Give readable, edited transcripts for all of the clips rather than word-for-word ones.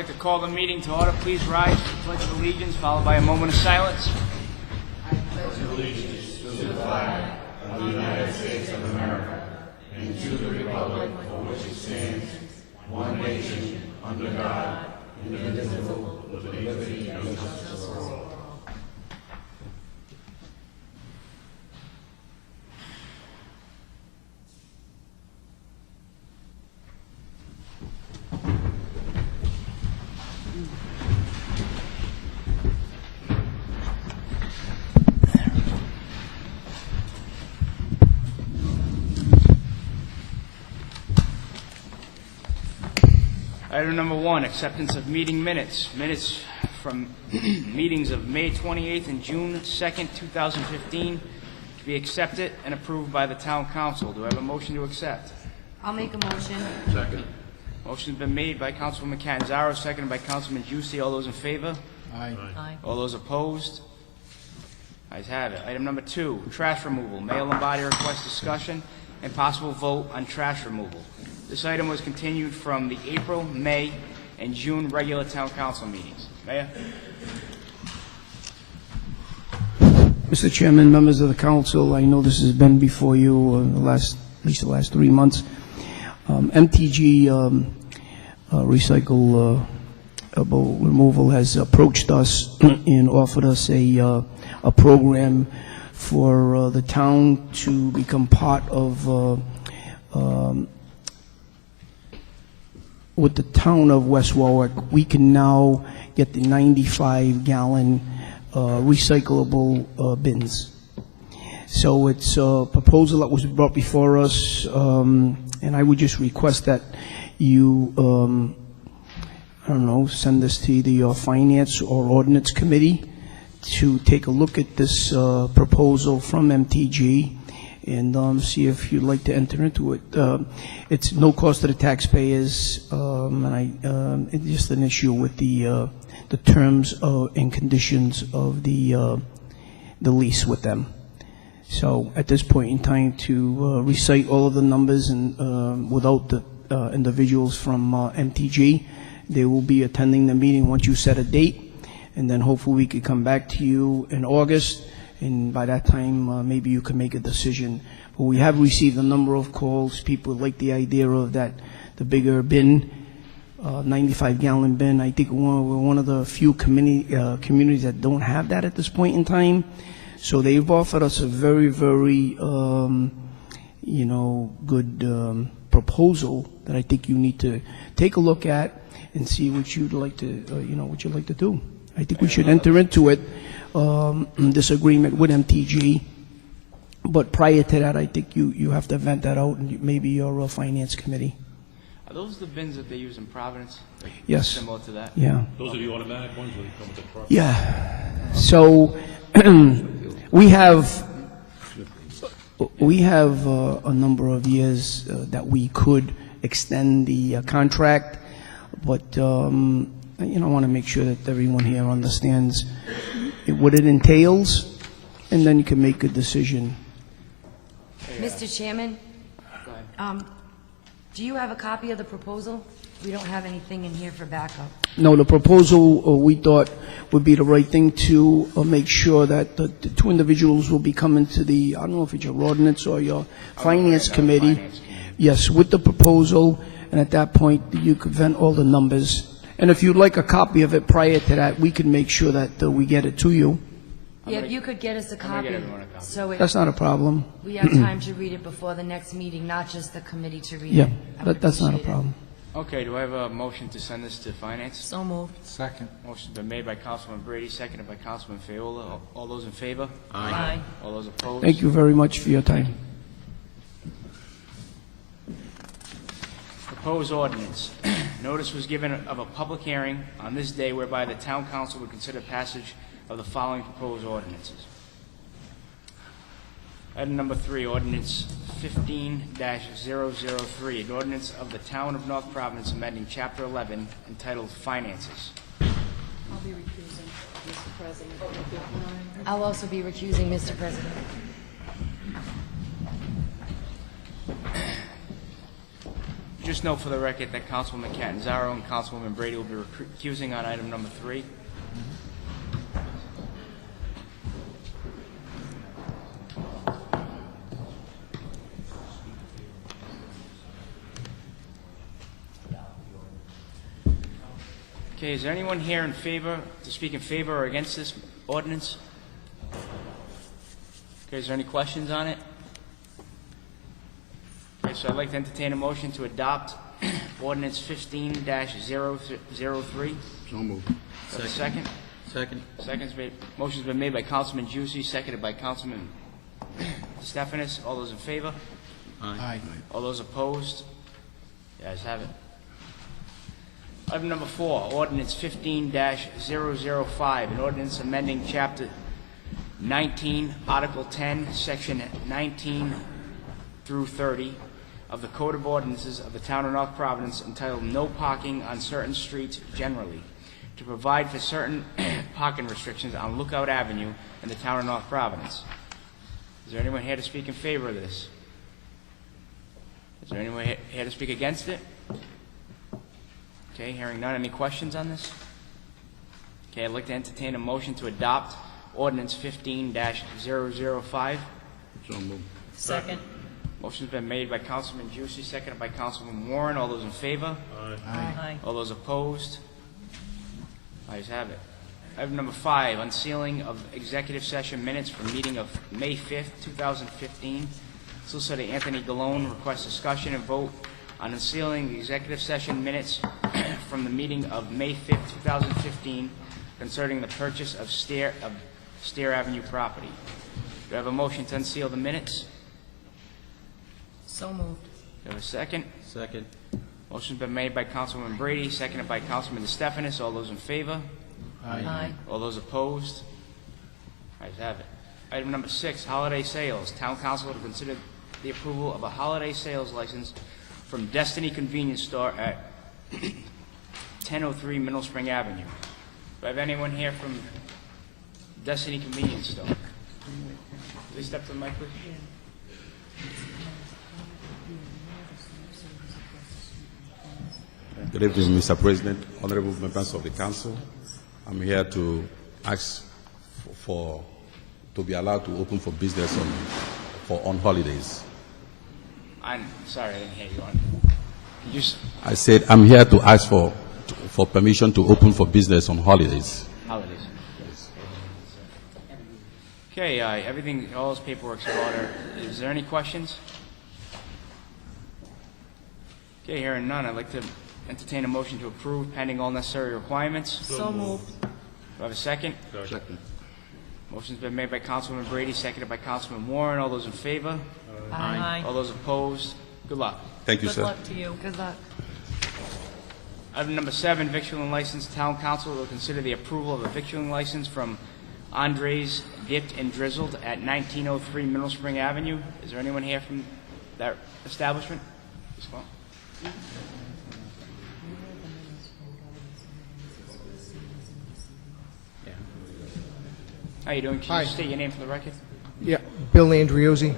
like to call the meeting to order. Please rise for the Pledge of Allegiance, followed by a moment of silence. Item number 1, acceptance of meeting minutes. Minutes from meetings of May 28th and June 2nd, 2015 to be accepted and approved by the Town Council. Do I have a motion to accept? I'll make a motion. Second. Motion's been made by Councilman Canzaro, seconded by Councilman Giusti. All those in favor? Aye. Aye. All those opposed? Ayes have it. Item number 2, trash removal. Mayor Lombardi requests discussion and possible vote on trash removal. This item was continued from the April, May, and June regular Town Council meetings. Mayor? Mr. Chairman, members of the council, I know this has been before you at least the last 3 months. MTG Recycle Removal has approached us and offered us a program for the town to become part of with the town of West Warwick. We can now get the 95-gallon recyclable bins. So it's a proposal that was brought before us, and I would just request that you, I don't know, send this to the Finance or Ordinance Committee to take a look at this proposal from MTG and see if you'd like to enter into it. It's no cost to the taxpayers, and it's just an issue with the terms and conditions of the lease with them. So at this point in time, to recite all of the numbers and without the individuals from MTG, they will be attending the meeting once you set a date, and then hopefully we could come back to you in August. And by that time, maybe you can make a decision. But we have received a number of calls. People like the idea of that, the bigger bin, 95-gallon bin. I think we're one of the few communities that don't have that at this point in time. So they've offered us a very, very, good proposal that I think you need to take a look at and see what you'd like to, what you'd like to do. I think we should enter into it. This agreement with MTG, but prior to that, I think you have to vent that out, and maybe your finance committee. Are those the bins that they use in Providence? Like, Yes. Similar to that? Yeah. Those are the automatic ones where you come with the truck? Yeah. So we have a number of years that we could extend the contract, but I want to make sure that everyone here understands what it entails, and then you can make a decision. Mr. Chairman, Go ahead. do you have a copy of the proposal? We don't have anything in here for backup. No, the proposal we thought would be the right thing to make sure that the two individuals will be coming to the, I don't know if it's your ordinance or your finance committee. Finance committee. Yes, with the proposal, and at that point, you could vent all the numbers. And if you'd like a copy of it prior to that, we can make sure that we get it to you. Yeah, if you could get us a gonna copy, get everyone a copy. so That's not a problem. we have time to read it before the next meeting, not just the committee to read Yeah, it. I would that's not a appreciate it. problem. Okay, do I have a motion to send this to Finance? So moved. Second. Motion's been made by Councilman Brady, seconded by Councilman Fiola. All those in favor? Aye. All those opposed? Thank you very much for your time. Proposed ordinance. Notice was given of a public hearing on this day whereby the Town Council would consider passage of the following proposed ordinances. Item number 3, ordinance 15-003, an ordinance of the Town of North Providence amending Chapter 11 entitled Finances. I'll be recusing, Mr. President. I'll also be recusing, Mr. President. Just note for the record that Councilwoman Catanzaro and Councilwoman Brady will be recusing on item number 3. Okay, is there anyone here in favor, to speak in favor or against this ordinance? Okay, is there any questions on it? Okay, so I'd like to entertain a motion to adopt ordinance 15-003. So moved. Second? Second. Motion's been made by Councilman Juicy, seconded by Councilman Stephanus. All those in favor? Aye. All those opposed? The ayes have it. Item number 4, ordinance 15-005, an ordinance amending Chapter 19, Article 10, Section 19 through 30 of the Code of Ordinances of the Town of North Providence entitled No Parking on Certain Streets Generally, to provide for certain parking restrictions on Lookout Avenue in the Town of North Providence. Is there anyone here to speak in favor of this? Is there anyone here to speak against it? Okay, hearing none. Any questions on this? Okay, I'd like to entertain a motion to adopt ordinance 15-005. So moved. Second. Motion's been made by Councilman Juicy, seconded by Councilman Warren. All those in favor? Aye. All those opposed? Ayes have it. Item number 5, unsealing of executive session minutes from meeting of May 5th, 2015. Solicitor Anthony Galone requests discussion and vote on unsealing the executive session minutes from the meeting of May 5th, 2015 concerning the purchase of Stair Avenue property. Do I have a motion to unseal the minutes? So moved. Do I have a second? Second. Motion's been made by Councilman Brady, seconded by Councilman DeStefanis. All those in favor? Aye. All those opposed? Ayes have it. Item number 6, holiday sales. Town Council to consider the approval of a holiday sales license from Destiny Convenience Store at 1003 Middle Spring Avenue. Do I have anyone here from Destiny Convenience Store? Please step to the mic, please. Good evening, Mr. President, honorable members of the council. I'm here to ask to be allowed to open for business on holidays. I'm sorry, I didn't hear you on. Could you I said I'm here to ask for permission to open for business on holidays. holidays? Okay, everything, all this paperwork's in order. Is there any questions? Okay, hearing none, I'd like to entertain a motion to approve pending all necessary requirements. So moved. Do I have a second? Second. Motion's been made by Councilman Brady, seconded by Councilman Warren. All those in favor? Aye. All those opposed? Good luck. Thank you, Good sir. luck to you. Good luck. Item number 7, victualling license. Town Council will consider the approval of a victualling license from Andres Dipped and Drizzled at 1903 Middle Spring Avenue. Is there anyone here from that establishment? Please come up. How you doing? Can you state your name for the record? Yeah, Bill Andriozzi.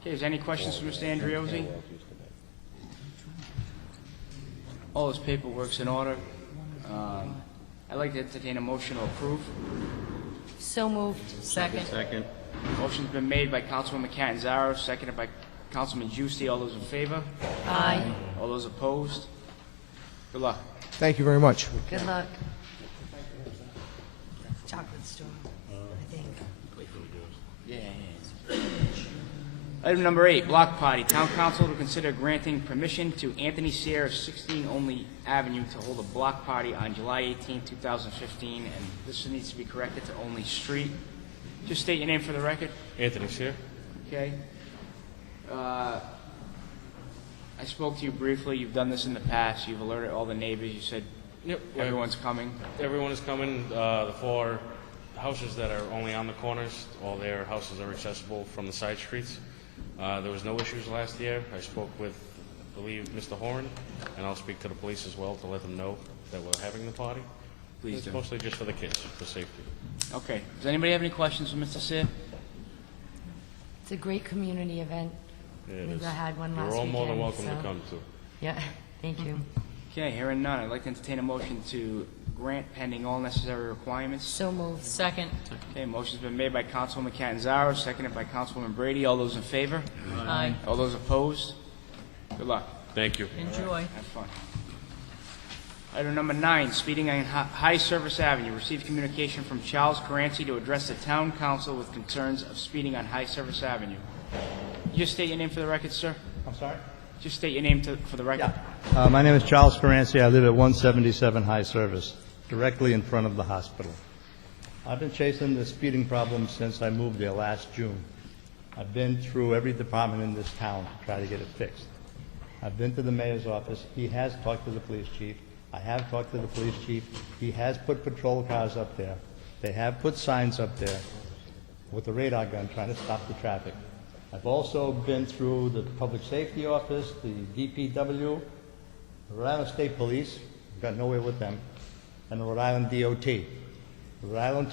Okay, is there any questions for Mr. Andriozzi? All his paperwork's in order. I'd like to entertain a motion to approve. So moved. Second. Second. Motion's been made by Councilwoman Catanzaro, seconded by Councilman Juicy. All those in favor? Aye. All those opposed? Good luck. Thank you very much. Good luck. Chocolate store, I think. Item number 8, block party. Town Council to consider granting permission to Anthony Sayre of 16 Only Avenue to hold a block party on July 18, 2015, and this needs to be corrected to Only Street. Just state your name for the record. Anthony's here. Okay. I spoke to you briefly. You've done this in the past. You've alerted all the neighbors. You said Yep. everyone's coming. Everyone is coming. The 4 houses that are only on the corners, all their houses are accessible from the side streets. There was no issues last year. I spoke with, I believe, Mr. Horn, and I'll speak to the police as well to let them know that we're having the party. Please It's do. mostly just for the kids, for safety. Okay. Does anybody have any questions for Mr. Sayre? It's a great community event. Yeah, it believe is. I had one last You're all more than weekend, welcome to so- come, too. Yeah, thank you. Okay, hearing none, I'd like to entertain a motion to grant pending all necessary requirements. So moved. Second. Okay, motion's been made by Councilwoman Catanzaro, seconded by Councilwoman Brady. All those in favor? Aye. All those opposed? Good luck. Thank you. Enjoy. Have fun. Item number 9, speeding on High Service Avenue. Received communication from Charles Caranci to address the town council with concerns of speeding on High Service Avenue. Just state your name for the record, sir. I'm sorry? Just state your name for the record. My name is Charles Caranci. I live at 177 High Service, directly in front of the hospital. I've been chasing the speeding problem since I moved there last June. I've been through every department in this town to try to get it fixed. I've been to the mayor's office. He has talked to the police chief. I have talked to the police chief. He has put patrol cars up there. They have put signs up there with a radar gun trying to stop the traffic. I've also been through the public safety office, the DPW, the Rhode Island State Police, got nowhere with them, and the Rhode Island DOT. The Rhode Island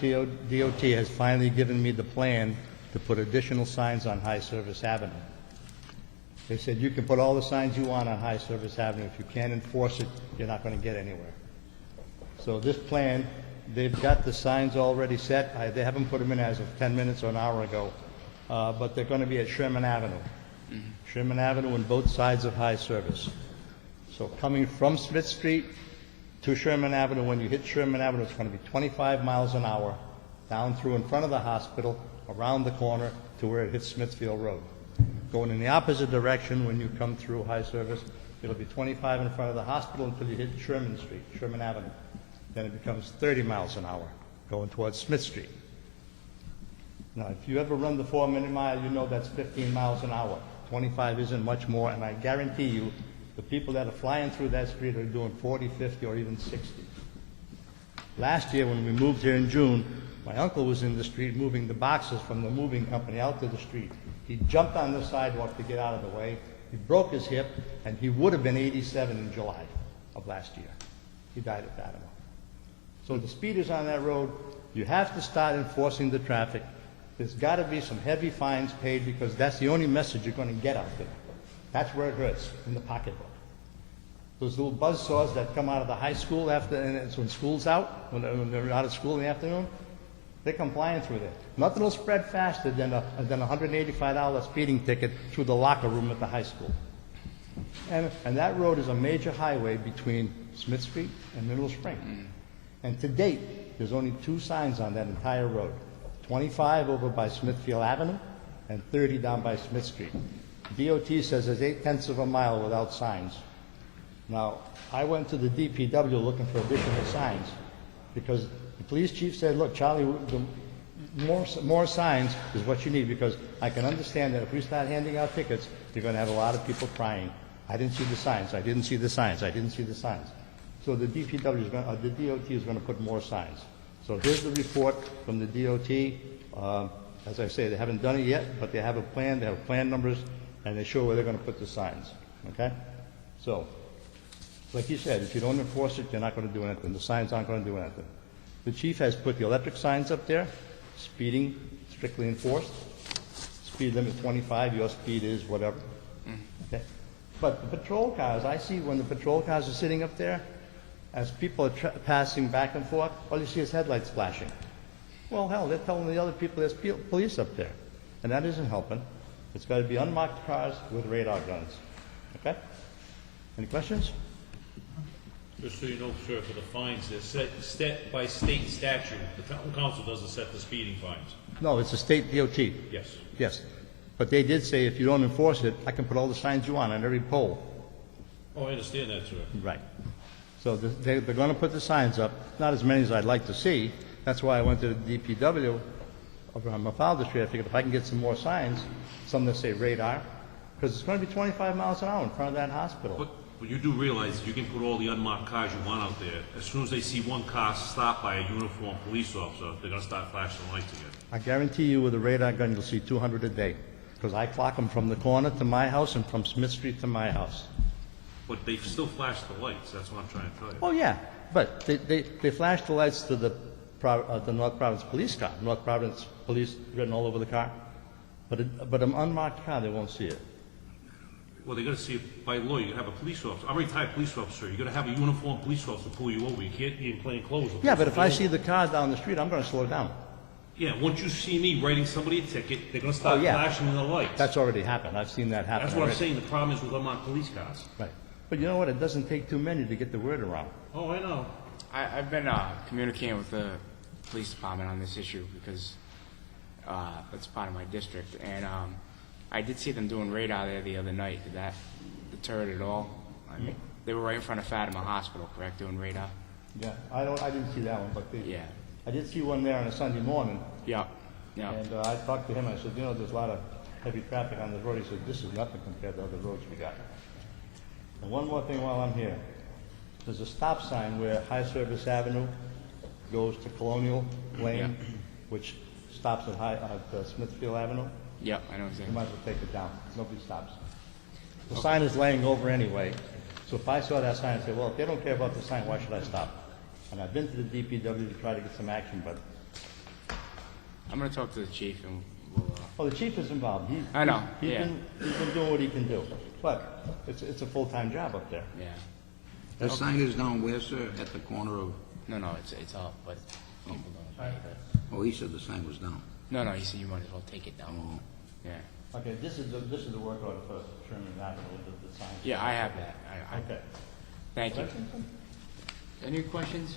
DOT has finally given me the plan to put additional signs on High Service Avenue. They said you can put all the signs you want on High Service Avenue. If you can't enforce it, you're not going to get anywhere. So this plan, they've got the signs already set. They haven't put them in as of 10 minutes or an hour ago, but they're going to be at Sherman Avenue. Sherman Avenue on both sides of High Service. So coming from Smith Street to Sherman Avenue, when you hit Sherman Avenue, it's going to be 25 miles an hour down through in front of the hospital, around the corner to where it hits Smithfield Road. Going in the opposite direction when you come through High Service, it'll be 25 in front of the hospital until you hit Sherman Street, Sherman Avenue. Then it becomes 30 miles an hour going towards Smith Street. Now, if you ever run the 4-minute mile, you know that's 15 miles an hour. 25 isn't much more, and I guarantee you, the people that are flying through that street are doing 40, 50, or even 60. Last year, when we moved here in June, my uncle was in the street moving the boxes from the moving company out to the street. He jumped on the sidewalk to get out of the way. He broke his hip, and he would have been 87 in July of last year. He died at Fatima. So the speeders on that road, you have to start enforcing the traffic. There's got to be some heavy fines paid because that's the only message you're going to get out there. That's where it hurts, in the pocketbook. Those little buzzsaws that come out of the high school after, and it's when school's out, when they're out of school in the afternoon, they come flying through there. Nothing will spread faster than a $185 speeding ticket through the locker room at the high school. And that road is a major highway between Smith Street and Middle Spring. And to date, there's only 2 signs on that entire road. 25 over by Smithfield Avenue and 30 down by Smith Street. DOT says there's 0.8 of a mile without signs. Now, I went to the DPW looking for additional signs because the police chief said, look, Charlie, more signs is what you need because I can understand that if we start handing out tickets, you're going to have a lot of people crying. I didn't see the signs. I didn't see the signs. I didn't see the signs. So the DPW is going, the DOT is going to put more signs. So here's the report from the DOT. As I say, they haven't done it yet, but they have a plan. They have plan numbers, and they show where they're going to put the signs. Okay? So, like you said, if you don't enforce it, you're not going to do anything. The signs aren't going to do anything. The chief has put the electric signs up there. Speeding strictly enforced. Speed limit 25. Your speed is whatever. Okay? But the patrol cars, I see when the patrol cars are sitting up there, as people are passing back and forth, all you see is headlights flashing. Well, hell, they're telling the other people there's police up there. And that isn't helping. It's got to be unmarked cars with radar guns. Okay? Any questions? Just so you know, sir, for the fines, they're set by state statute. The town council doesn't set the speeding fines. No, it's a state DOT. Yes. Yes. But they did say if you don't enforce it, I can put all the signs you want on every pole. Oh, I understand that, sir. Right. So they're going to put the signs up, not as many as I'd like to see. That's why I went to the DPW over on Mafalda Street. I figured if I can get some more signs, some that say radar, because it's going to be 25 miles an hour in front of that hospital. But you do realize you can put all the unmarked cars you want out there. As soon as they see one car stopped by a uniformed police officer, they're going to start flashing lights again. I guarantee you with a radar gun, you'll see 200 a day, because I clock them from the corner to my house and from Smith Street to my house. But they still flash the lights. That's what I'm trying to tell you. Oh, yeah, but they flash the lights to the North Providence police car. North Providence police written all over the car. But an unmarked car, they won't see it. Well, they gotta see it by law, you have a police officer, I'm a retired police officer, you gotta have a uniformed police officer pull you over, you can't be in plain clothes. Yeah, but if I see the car down the street, I'm gonna slow down. Yeah, once you see me writing somebody a ticket, they're gonna start Oh, yeah. flashing the lights. That's already happened. I've seen that happen That's what I'm already. saying, the problem is with unmarked police cars. Right. But you know what? It doesn't take too many to get the word around. Oh, I know. I've been communicating with the police department on this issue because that's part of my district, and I did see them doing radar there the other night. Did that deter it at all? I mean, they were right in front of Fatima Hospital, correct, doing radar? Yeah, I didn't see that one, but Yeah. I did see one there on a Sunday morning, Yeah. Yeah. and I talked to him, I said, you know, there's a lot of heavy traffic on this road. He said, this is nothing compared to other roads we got. And one more thing while I'm here. There's a stop sign where High Service Avenue goes to Colonial Lane, which stops at Smithfield Avenue. Yeah, I know You exactly. might as well take it down. Nobody stops. The sign is laying over anyway, so if I saw that sign, I'd say, well, if they don't care about the sign, why should I stop? And I've been to the DPW to try to get some action, but, I'm gonna talk to the chief and we'll, oh, the chief is involved. I know, He's yeah. been doing what he can do, but it's a full-time job up there. yeah. That sign is down where, sir? At the corner of, No, it's up, but people don't pay that. oh, he said the sign was down. No, he said you might as well take it down. Oh. Yeah. Okay, this is the work order for Sherman Avenue, the sign. Yeah, I have that. Okay. Thank you. Any questions?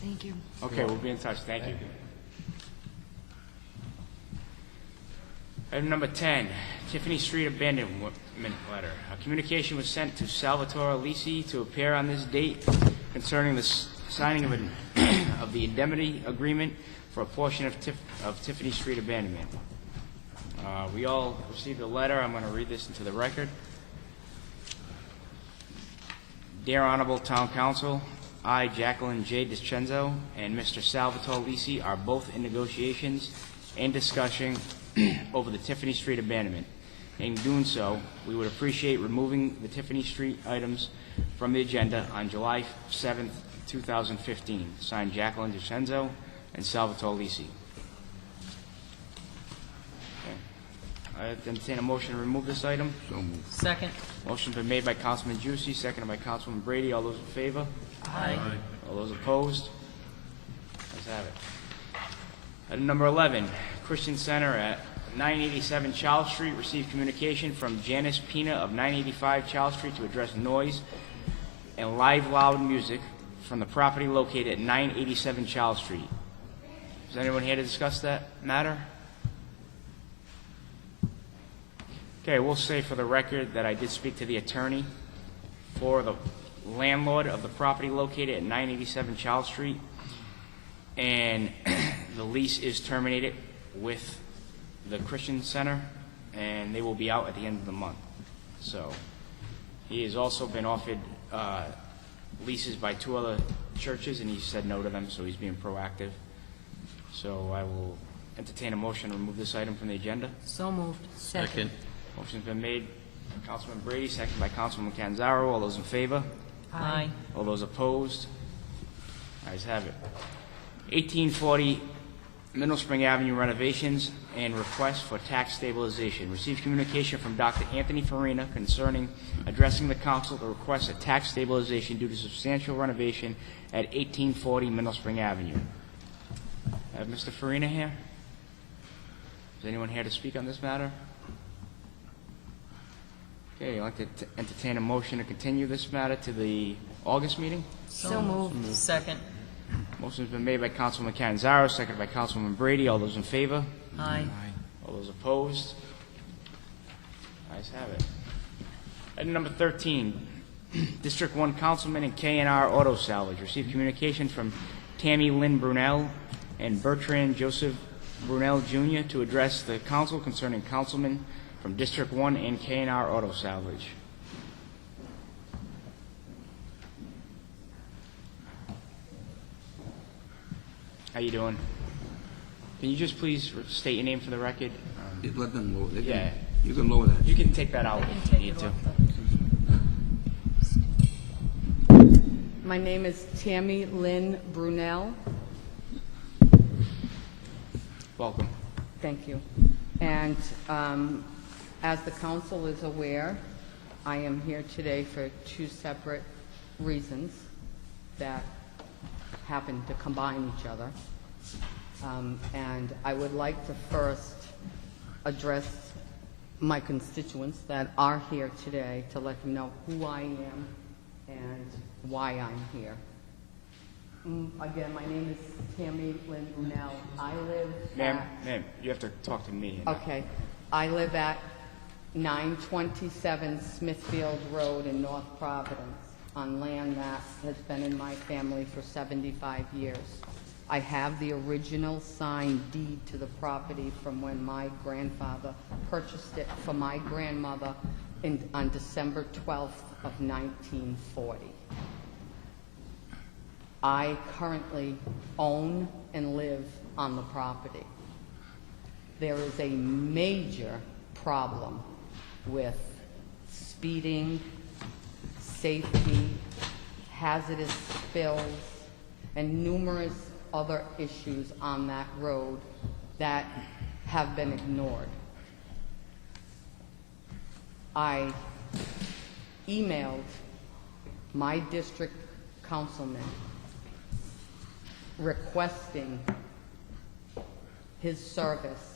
Thank you. Okay, we'll be in touch. Thank you. Item number 10, Tiffany Street abandonment letter. A communication was sent to Salvatore Lisi to appear on this date concerning the signing of the indemnity agreement for a portion of Tiffany Street abandonment. We all received a letter. I'm going to read this into the record. Dear Honorable Town Council, I, Jacqueline J. Discenzo, and Mr. Salvatore Lisi are both in negotiations and discussion over the Tiffany Street abandonment. In doing so, we would appreciate removing the Tiffany Street items from the agenda on July 7th, 2015. Signed, Jacqueline Discenzo and Salvatore Lisi. Okay. I entertain a motion to remove this item. So moved. Second. Motion's been made by Councilman Juicy, seconded by Councilman Brady. All those in favor? Aye. All those opposed? Let's have it. Item number 11, Christian Center at 987 Charles Street received communication from Janice Pina of 985 Charles Street to address noise and live loud music from the property located at 987 Charles Street. Is anyone here to discuss that matter? Okay, we'll say for the record that I did speak to the attorney for the landlord of the property located at 987 Charles Street, and the lease is terminated with the Christian Center, and they will be out at the end of the month. So he has also been offered leases by 2 other churches, and he said no to them, so he's being proactive. So I will entertain a motion to remove this item from the agenda. So moved. Second. Motion's been made by Councilman Brady, seconded by Councilman Canzaro. All those in favor? Aye. All those opposed? Ayes have it. 1840 Middle Spring Avenue renovations and request for tax stabilization. Received communication from Dr. Anthony Farina concerning addressing the council to request a tax stabilization due to substantial renovation at 1840 Middle Spring Avenue. Have Mr. Farina here? Is anyone here to speak on this matter? Okay, I'd like to entertain a motion to continue this matter to the August meeting. So moved. Second. Motion's been made by Councilman Canzaro, seconded by Councilman Brady. All those in favor? Aye. All those opposed? Ayes have it. Item number 13, District 1 Councilman and K&R Auto Salvage received communication from Tammy Lynn Brunel and Bertrand Joseph Brunel Jr. to address the council concerning councilmen from District 1 and K&R Auto Salvage. How you doing? Can you just please state your name for the record? Just let them lower. They can- Yeah. You can lower that. You can take that out I can if you take need it to. off. My name is Tammy Lynn Brunel. Welcome. Thank you. And As the council is aware, I am here today for two separate reasons that happen to combine each other. And I would like to first address my constituents that are here today to let them know who I am and why I'm here. Again, my name is Tammy Lynn Brunel. I live Ma'am, you have to talk to me. Okay. I live at 927 Smithfield Road in North Providence on land that has been in my family for 75 years. I have the original signed deed to the property from when my grandfather purchased it for my grandmother on December 12th of 1940. I currently own and live on the property. There is a major problem with speeding, safety, hazardous spills, and numerous other issues on that road that have been ignored. I emailed my district councilman requesting his service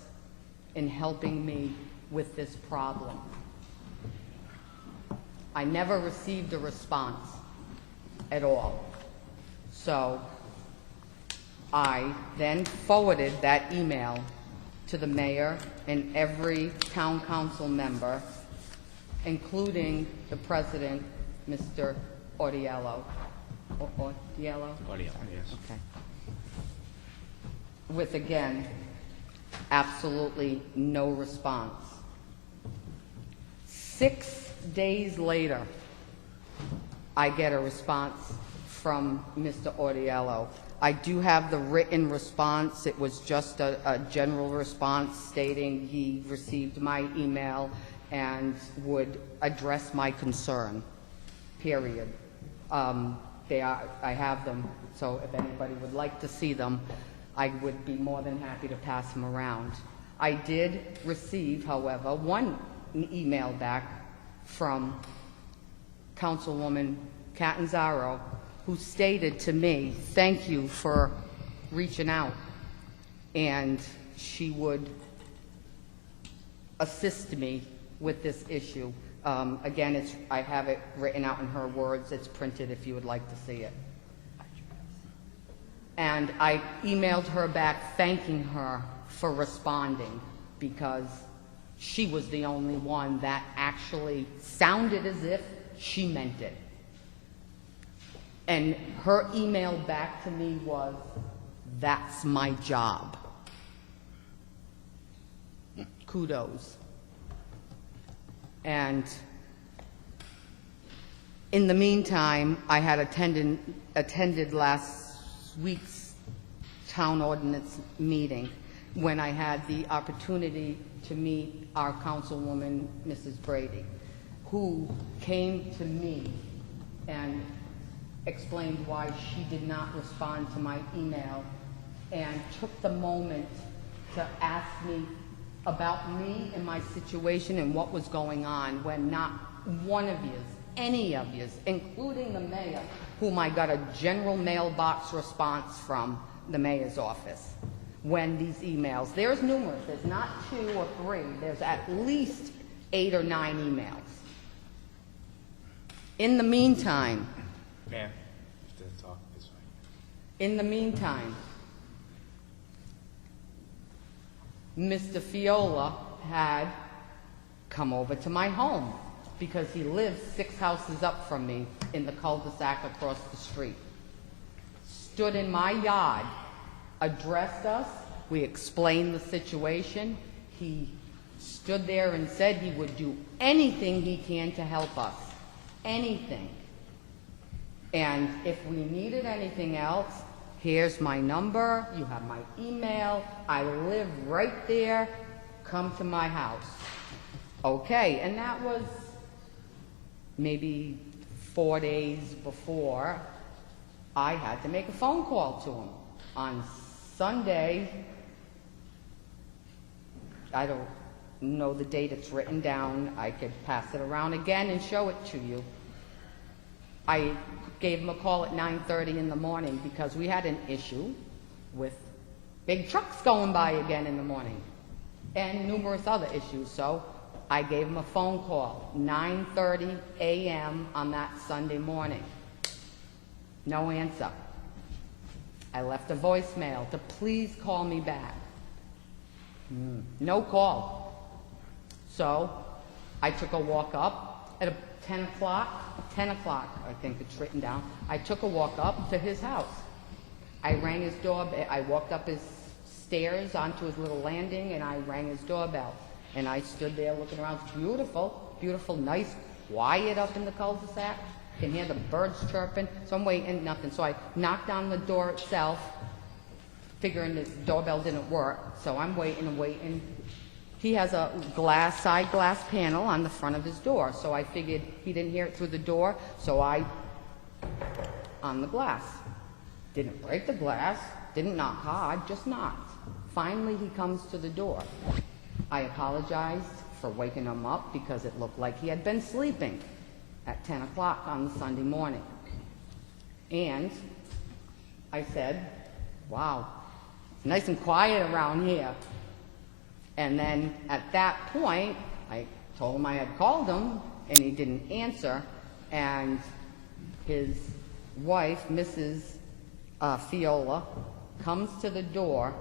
in helping me with this problem. I never received a response at all. So I then forwarded that email to the mayor and every town council member, including the president, Mr. Ordiello. Ordiello? Audio, yes. Okay. With, again, absolutely no response. 6 days later, I get a response from Mr. Ordiello. I do have the written response. It was just a general response stating he received my email and would address my concern, period. I have them, so if anybody would like to see them, I would be more than happy to pass them around. I did receive, however, one email back from Councilwoman Catanzaro, who stated to me, thank you for reaching out, and she would assist me with this issue. Again, I have it written out in her words. It's printed if you would like to see it. And I emailed her back thanking her for responding because she was the only one that actually sounded as if she meant it. And her email back to me was, "That's my job." Kudos. And in the meantime, I had attended last week's town ordinance meeting when I had the opportunity to meet our councilwoman, Mrs. Brady, who came to me and explained why she did not respond to my email and took the moment to ask me about me and my situation and what was going on when not one of yous, any of yous, including the mayor, whom I got a general mailbox response from the mayor's office when these emails, there's numerous, there's not 2 or 3, there's at least 8 or 9 emails. In the meantime, Ma'am, you have to talk this way. in the meantime, Mr. Fiola had come over to my home because he lives 6 houses up from me in the cul-de-sac across the street. Stood in my yard, addressed us, we explained the situation. He stood there and said he would do anything he can to help us, anything. And if we needed anything else, here's my number, you have my email, I live right there, come to my house. Okay, and that was maybe 4 days before I had to make a phone call to him. On Sunday, I don't know the date it's written down. I could pass it around again and show it to you. I gave him a call at 9:30 in the morning because we had an issue with big trucks going by again in the morning and numerous other issues. So I gave him a phone call, 9:30 a.m. on that Sunday morning. No answer. I left a voicemail to please call me back. No call. So I took a walk up at 10 o'clock, I think it's written down. I took a walk up to his house. I rang his doorbell. I walked up his stairs onto his little landing, and I rang his doorbell. And I stood there looking around. It's beautiful, beautiful, nice, quiet up in the cul-de-sac. Can hear the birds chirping. So I'm waiting, nothing. So I knocked on the door itself, figuring the doorbell didn't work. So I'm waiting and waiting. He has a side glass panel on the front of his door. So I figured he didn't hear it through the door. So I, on the glass. Didn't break the glass, didn't knock hard, just knocked. Finally, he comes to the door. I apologized for waking him up because it looked like he had been sleeping at 10 o'clock on the Sunday morning. And I said, wow, it's nice and quiet around here. And then at that point, I told him I had called him, and he didn't answer. And his wife, Mrs. Fiola, comes to the door,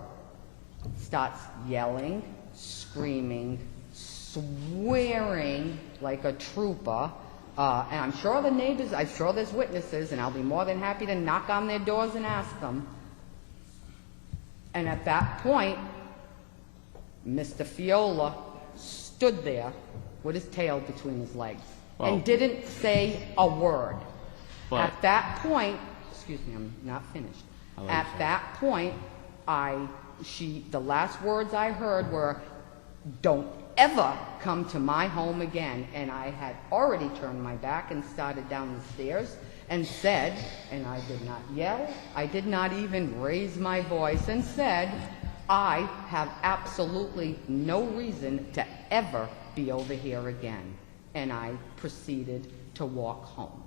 starts yelling, screaming, swearing like a trooper. And I'm sure the neighbors, I'm sure there's witnesses, and I'll be more than happy to knock on their doors and ask them. And at that point, Mr. Fiola stood there with his tail between his legs and didn't say a word. At that point, excuse me, I'm not finished. At that point, the last words I heard were, "Don't ever come to my home again." And I had already turned my back and started down the stairs and said, and I did not yell, I did not even raise my voice, and said, I have absolutely no reason to ever be over here again. And I proceeded to walk home.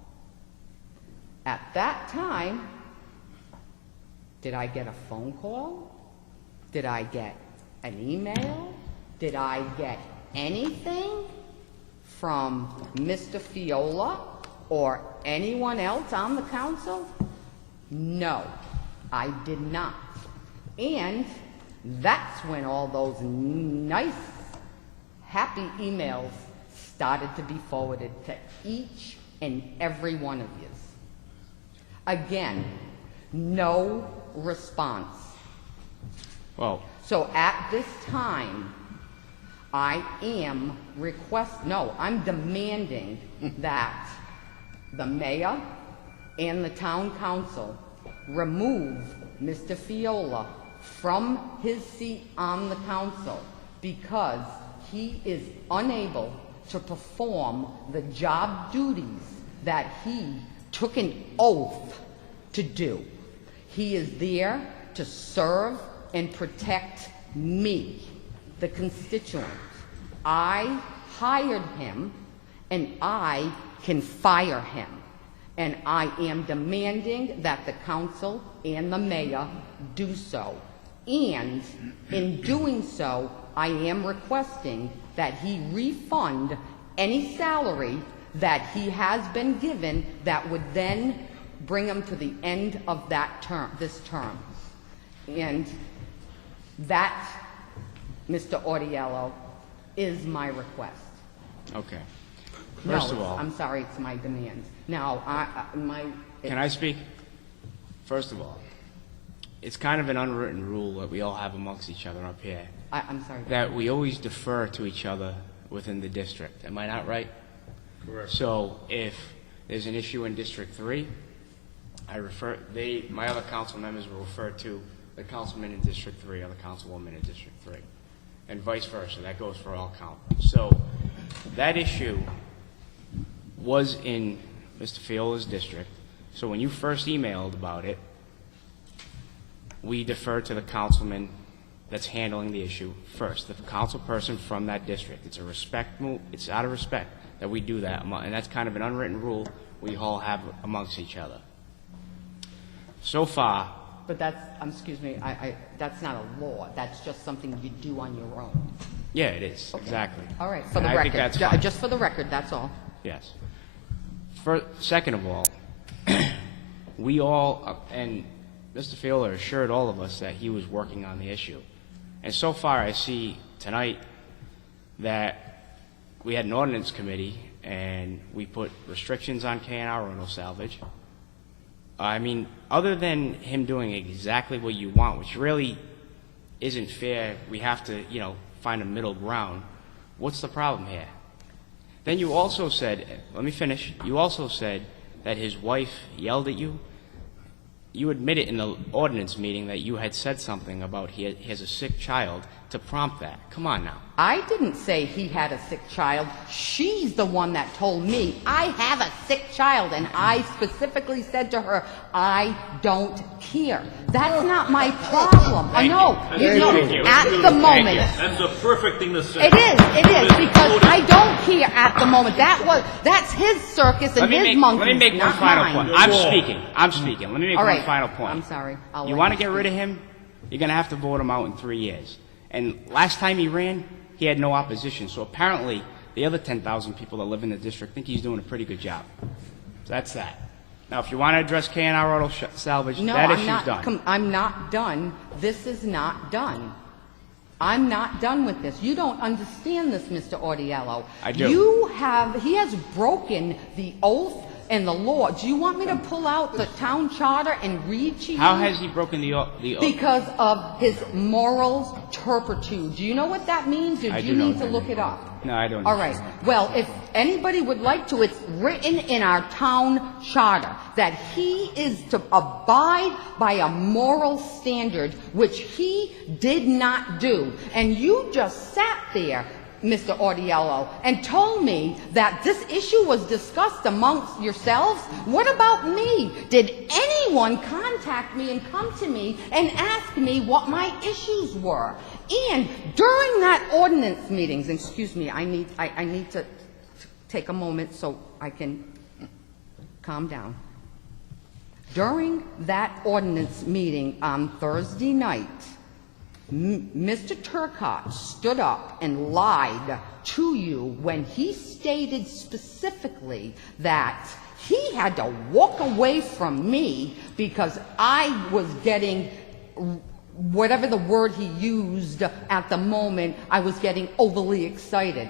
At that time, did I get a phone call? Did I get an email? Did I get anything from Mr. Fiola or anyone else on the council? No, I did not. And that's when all those nice, happy emails started to be forwarded to each and every one of you. Again, no response. Well, so at this time, I am I'm demanding that the mayor and the town council remove Mr. Fiola from his seat on the council because he is unable to perform the job duties that he took an oath to do. He is there to serve and protect me, the constituents. I hired him, and I can fire him. And I am demanding that the council and the mayor do so. And in doing so, I am requesting that he refund any salary that he has been given that would then bring him to the end of that term, this term. And that, Mr. Audiello, is my request. okay. No, First of all, I'm sorry, it's my demand. Now, can I speak? First of all, it's kind of an unwritten rule that we all have amongst each other up here, I'm sorry. that we always defer to each other within the district. Am I not right? Correct. So if there's an issue in District 3, my other council members will refer to the councilman in District 3 or the councilwoman in District 3, and vice versa. That goes for all councils. So that issue was in Mr. Fiola's district. So when you first emailed about it, we deferred to the councilman that's handling the issue first, the council person from that district. It's a respect move, it's out of respect that we do that, and that's kind of an unwritten rule we all have amongst each other. So far, But that's, excuse me, that's not a law. That's just something you do on your own. yeah, it is, exactly. All right, for And the I think record. that's fine. Just for the record, that's all. Yes. Second of all, we all, and Mr. Fielder assured all of us that he was working on the issue. And so far, I see tonight that we had an ordinance committee, and we put restrictions on K&R Auto Salvage. I mean, other than him doing exactly what you want, which really isn't fair, we have to, find a middle ground. What's the problem here? Then you also said, let me finish, you also said that his wife yelled at you. You admitted in the ordinance meeting that you had said something about he has a sick child to prompt that. Come on now. I didn't say he had a sick child. She's the one that told me I have a sick child, and I specifically said to her, I don't care. That's not my problem. Thank No, you. you know, Thank you. at the Thank moment. you. That's the perfect thing to say. It is, because I don't care at the moment. That's his circus and his monkeys, let me make one not final mine. point. I'm speaking. Let me make All one right. final point. I'm sorry. I'll You let want to you get rid of him? You're going to have to vote him out in 3 years. And last time he ran, he had no opposition. So apparently, the other 10,000 people that live in the district think he's doing a pretty good job. So that's that. Now, if you want to address K&R Auto Salvage, No, that I'm issue's not. done. I'm not done. This is not done. I'm not done with this. You don't understand this, Mr. Audiello. I do. He has broken the oath and the law. Do you want me to pull out the town charter and read to you? How has he broken the oath? Because of his moral turpitude. Do you know what that means? Or I do do you know need what to that look means. it up? No, I don't. All right. Well, if anybody would like to, it's written in our town charter that he is to abide by a moral standard, which he did not do. And you just sat there, Mr. Audiello, and told me that this issue was discussed amongst yourselves. What about me? Did anyone contact me and come to me and ask me what my issues were? And during that ordinance meetings, excuse me, I need to take a moment so I can calm down. During that ordinance meeting on Thursday night, Mr. Turcott stood up and lied to you when he stated specifically that he had to walk away from me because I was getting, whatever the word he used at the moment, I was getting overly excited.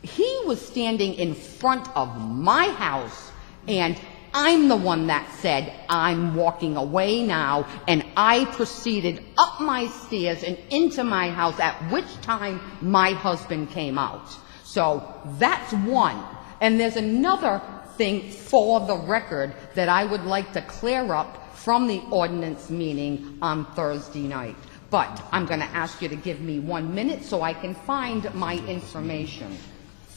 He was standing in front of my house, and I'm the one that said, I'm walking away now, and I proceeded up my stairs and into my house, at which time my husband came out. So that's one. And there's another thing for the record that I would like to clear up from the ordinance meeting on Thursday night. But I'm going to ask you to give me 1 minute so I can find my information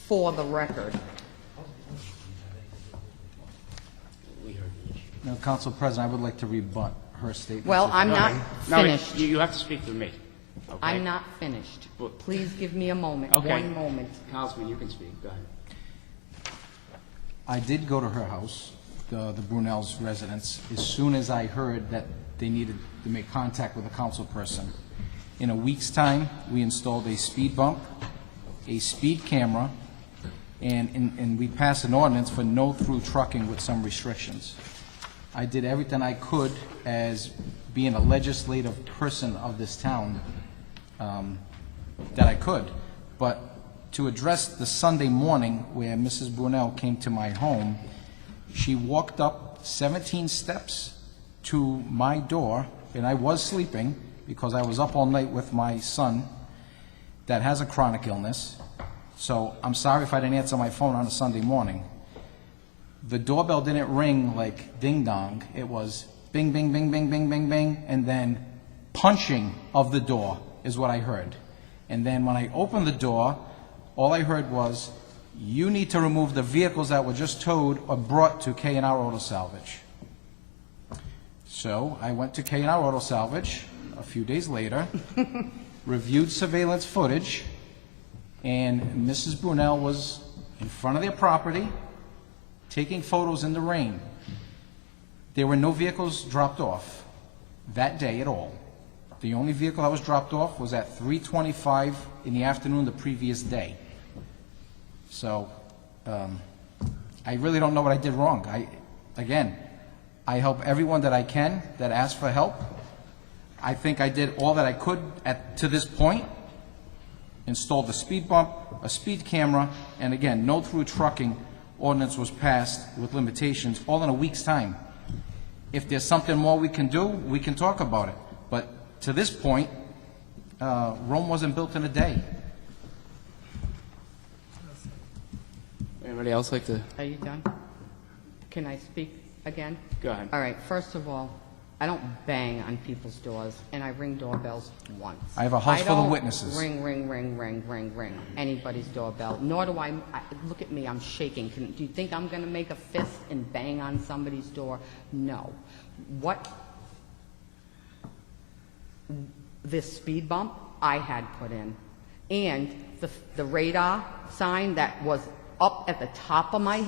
for the record. No, Council President, I would like to rebut her statement. Well, I'm not No, finished. you have to speak through me. Okay? I'm not finished. Please give me a moment, Okay. 1 moment. Councilman, you can speak. Go ahead. I did go to her house, the Brunel's residence, as soon as I heard that they needed to make contact with a council person. In a week's time, we installed a speed bump, a speed camera, and we passed an ordinance for no-through trucking with some restrictions. I did everything I could as being a legislative person of this town that I could. But to address the Sunday morning where Mrs. Brunel came to my home, she walked up 17 steps to my door, and I was sleeping because I was up all night with my son that has a chronic illness. So I'm sorry if I didn't answer my phone on a Sunday morning. The doorbell didn't ring like ding-dong. It was bing, bing, bing, bing, bing, bing, bing, and then punching of the door is what I heard. And then when I opened the door, all I heard was, you need to remove the vehicles that were just towed or brought to K&R Auto Salvage. So I went to K&R Auto Salvage a few days later, reviewed surveillance footage, and Mrs. Brunel was in front of their property, taking photos in the rain. There were no vehicles dropped off that day at all. The only vehicle that was dropped off was at 3:25 in the afternoon the previous day. So, I really don't know what I did wrong. I help everyone that I can that asks for help. I think I did all that I could to this point. Installed a speed bump, a speed camera, and again, no through trucking ordinance was passed with limitations, all in a week's time. If there's something more we can do, we can talk about it. But to this point, Rome wasn't built in a day. Anybody else like to? Are you done? Can I speak again? Go ahead. All right, first of all, I don't bang on people's doors, and I ring doorbells once. I have a house full of witnesses. I don't ring anybody's doorbell, nor do I look at me, I'm shaking. Do you think I'm going to make a fist and bang on somebody's door? No. This speed bump I had put in, and the radar sign that was up at the top of my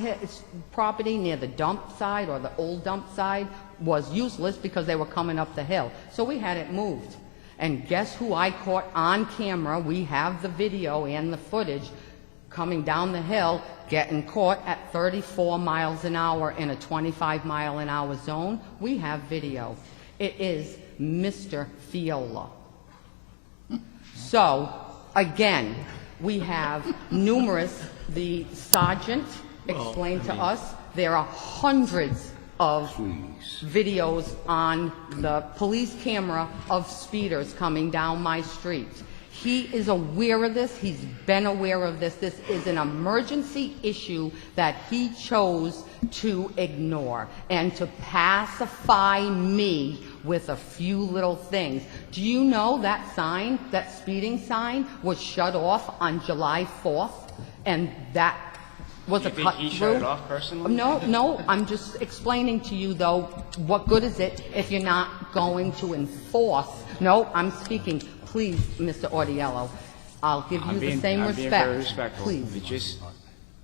property near the dump side or the old dump side was useless because they were coming up the hill. So we had it moved. And guess who I caught on camera? We have the video and the footage coming down the hill, getting caught at 34 miles an hour in a 25-mile-an-hour zone. We have video. It is Mr. Fiola. So, again, we have the sergeant explained to us, there are hundreds of videos on the police camera of speeders coming down my street. He is aware of this. He's been aware of this. This is an emergency issue that he chose to ignore and to pacify me with a few little things. Do you know that sign, that speeding sign, was shut off on July 4th? And that was a cut through. You think he shut it off personally? No, I'm just explaining to you, though, what good is it if you're not going to enforce? No, I'm speaking. Please, Mr. Audiello, I'll give you the same respect. I'm being very respectful. Please.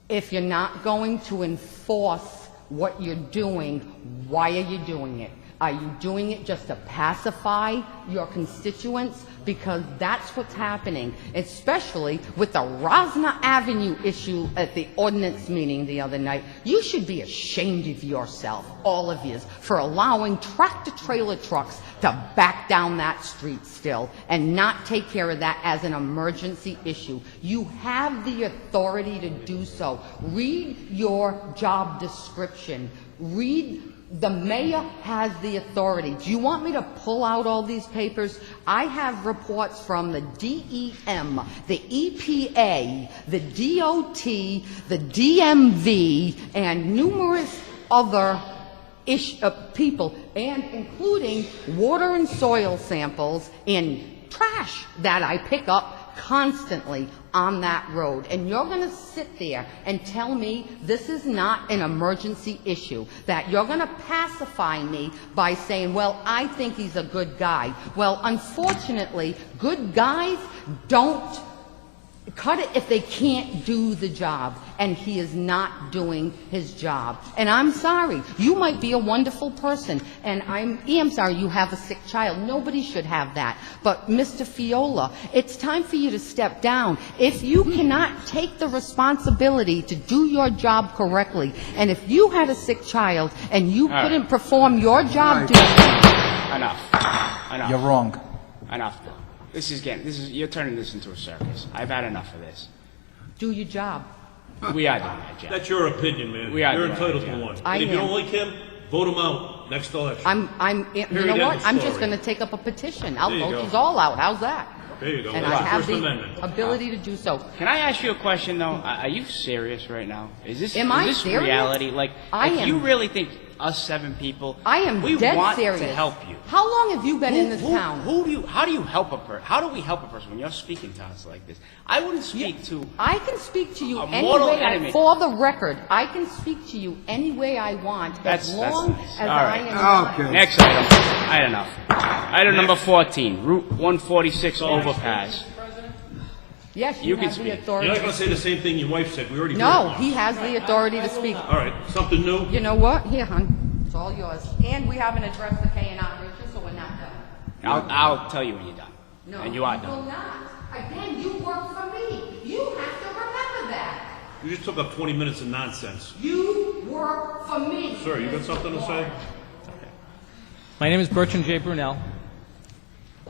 If you're not going to enforce what you're doing, why are you doing it? Are you doing it just to pacify your constituents? Because that's what's happening, especially with the Rosner Avenue issue at the ordinance meeting the other night. You should be ashamed of yourself, all of you, for allowing tractor-trailer trucks to back down that street still and not take care of that as an emergency issue. You have the authority to do so. Read your job description. The mayor has the authority. Do you want me to pull out all these papers? I have reports from the DEM, the EPA, the DOT, the DMV, and numerous other people, and including water and soil samples and trash that I pick up constantly on that road. And you're going to sit there and tell me this is not an emergency issue, that you're going to pacify me by saying, well, I think he's a good guy. Well, unfortunately, good guys don't cut it if they can't do the job, and he is not doing his job. And I'm sorry, you might be a wonderful person, and I'm sorry you have a sick child. Nobody should have that. But Mr. Fiola, it's time for you to step down. If you cannot take the responsibility to do your job correctly, and if you had a sick child and you couldn't perform your job Enough. You're wrong. Enough. You're turning this into a circus. I've had enough of this. do your job. We are doing that, Jeff. That's your opinion, man. We are You're doing entitled that, to yeah. one. I And if you am. don't like him, vote him out next election. You Period, know end what? of I'm just story. going to take up a petition. I'll There you vote go. these all out. How's that? There you go. And That's I the have First the Amendment. ability to do so. Can I ask you a question, though? Are you serious right now? Is this Am I is this serious? reality? Like, I if am. you really think us 7 people. I am we dead want serious. to help you. How long have you been in this town? How do you help a person? How do we help a person when you're speaking to us like this? I wouldn't speak to. I can speak to you A any mortal way enemy. for the record, I can speak to you any way I want That's as long nice. as All I right. am not. Okay. Next item. I had enough. Item number 14, Route 146 overpass. Yes, You you can have speak. the You're authority. not gonna say the same thing your wife said, we already heard it No, once. he has the authority to speak. All right, something new? You know what? Here, hon, it's all yours. And we haven't addressed the K&R, Richard, so we're not done. I'll tell you when you're done. No, And you are will done. not. Again, you work for me. You have to remember that. You just took up 20 minutes of nonsense. You work for me. Sir, you got something to say? My name is Bertrand J. Brunel.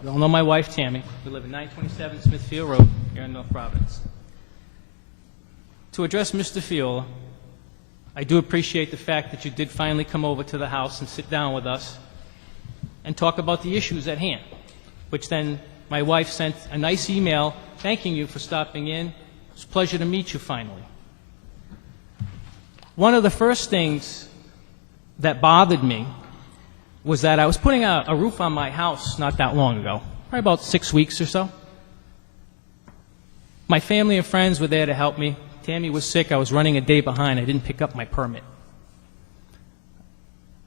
You all know my wife, Tammy. We live at 927 Smithfield Road here in North Providence. To address Mr. Fiola, I do appreciate the fact that you did finally come over to the house and sit down with us and talk about the issues at hand, which then my wife sent a nice email thanking you for stopping in. It was a pleasure to meet you finally. One of the first things that bothered me was that I was putting a roof on my house not that long ago, probably about 6 weeks or so. My family and friends were there to help me. Tammy was sick. I was running a day behind. I didn't pick up my permit.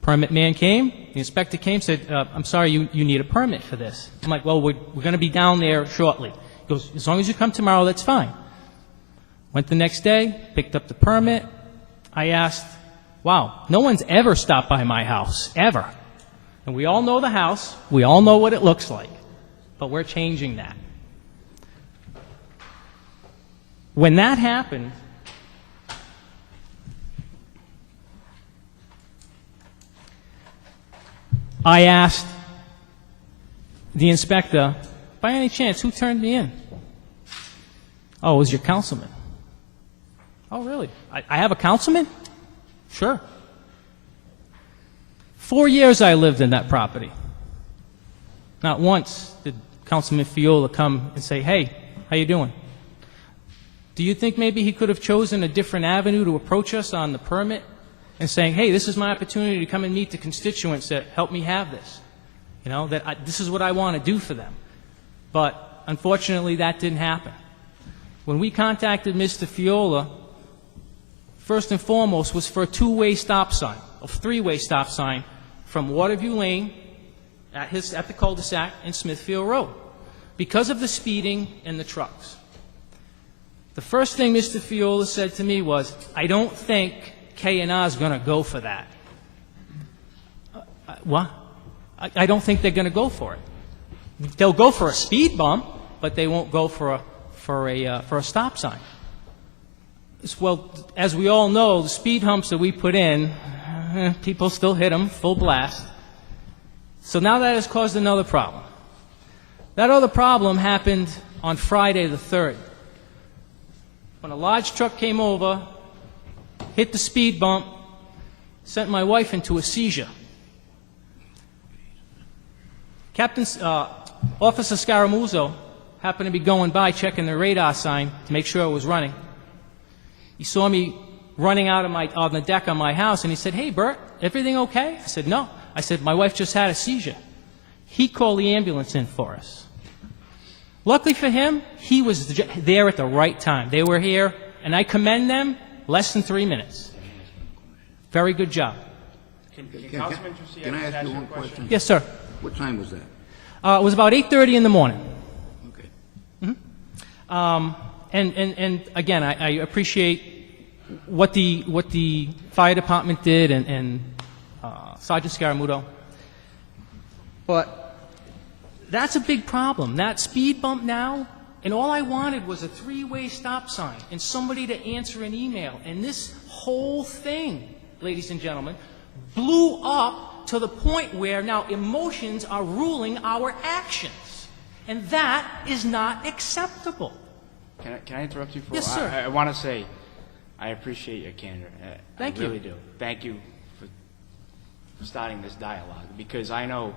Permit man came. The inspector came, said, I'm sorry, you need a permit for this. I'm like, well, we're going to be down there shortly. He goes, as long as you come tomorrow, that's fine. Went the next day, picked up the permit. I asked, wow, no one's ever stopped by my house, ever. And we all know the house. We all know what it looks like. But we're changing that. When that happened, I asked the inspector, by any chance, who turned me in? Oh, it was your councilman. Oh, really? I have a councilman? Sure. 4 years I lived in that property. Not once did Councilman Fiola come and say, hey, how you doing? Do you think maybe he could have chosen a different avenue to approach us on the permit and saying, hey, this is my opportunity to come and meet the constituents that help me have this? You know, this is what I want to do for them. But unfortunately, that didn't happen. When we contacted Mr. Fiola, first and foremost was for a two-way stop sign, a three-way stop sign from Waterview Lane at the cul-de-sac and Smithfield Road because of the speeding and the trucks. The first thing Mr. Fiola said to me was, I don't think K&R is going to go for that. What? I don't think they're going to go for it. They'll go for a speed bump, but they won't go for a stop sign. Well, as we all know, the speed humps that we put in, people still hit them full blast. So now that has caused another problem. That other problem happened on Friday the 3rd. When a large truck came over, hit the speed bump, sent my wife into a seizure. Officer Scaramuzzo happened to be going by checking the radar sign to make sure it was running. He saw me running out on the deck of my house, and he said, hey, Bert, everything okay? I said, no. I said, my wife just had a seizure. He called the ambulance in for us. Luckily for him, he was there at the right time. They were here, and I commend them, less than 3 minutes. Very good job. Can I ask you one question? Yes, sir. What time was that? It was about 8:30 in the morning. Okay. And again, I appreciate what the fire department did and Sergeant Scaramuzzo. But that's a big problem. That speed bump now, and all I wanted was a three-way stop sign and somebody to answer an email. And this whole thing, ladies and gentlemen, blew up to the point where now emotions are ruling our actions. And that is not acceptable. Can I interrupt you for Yes, sir. I want to say I appreciate your candor. Thank you. I really do. Thank you for starting this dialogue, because I know,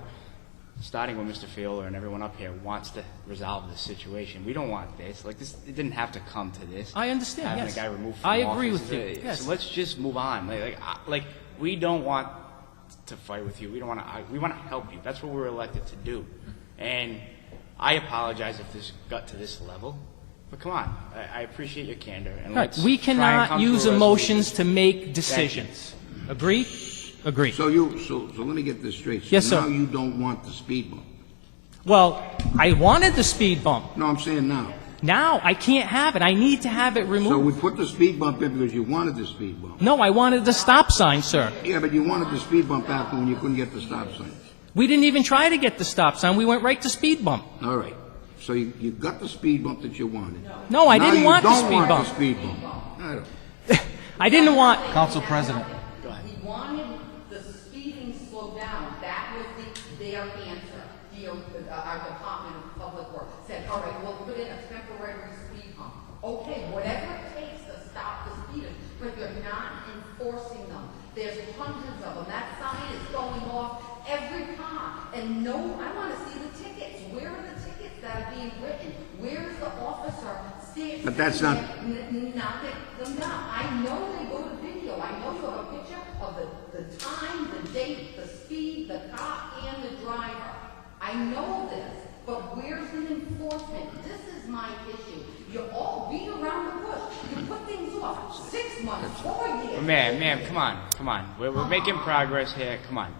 starting with Mr. Fiola and everyone up here, wants to resolve this situation. We don't want this. Like, this, it didn't have to come to this. I understand, Having yes. a guy removed from I office. agree with you, yes. So let's just move on. Like, we don't want to fight with you. We don't want to. We want to help you. That's what we're elected to do. And I apologize if this got to this level. But come on, I appreciate your candor. And Right. let's We try and cannot come to a use resolution. emotions to make decisions. Agree? Agree. So let me get this straight. So Yes, sir. now you don't want the speed bump? Well, I wanted the speed bump. No, I'm saying now. Now I can't have it. I need to have it So removed. we put the speed bump in because you wanted the speed bump. No, I wanted the stop sign, sir. Yeah, but you wanted the speed bump after when you couldn't get the stop signs. We didn't even try to get the stop sign. We went right to speed bump. All right. So you got the speed bump that you wanted. No, I Now didn't want the you speed don't want bump. the speed bump. I don't. I didn't want. Council President, We wanted the speeding slowed down. That was their answer. Our Department of Public Works said, all right, we'll put in a temporary speed hump. Okay, whatever it takes to stop the speeders, but you're not enforcing them. There's hundreds of them. That sign is going off every time. And no, I want to see the tickets. Where are the tickets that are being written? Where's the officer standing? But that's not- Knock them down. I know they go to video. I know you have a picture of the time, the date, the speed, the cop, and the driver. I know this, but where's the enforcement? This is my issue. You all beat around the bush. You put things off 6 months, 4 years. Ma'am, come on. We're making progress here. Come on.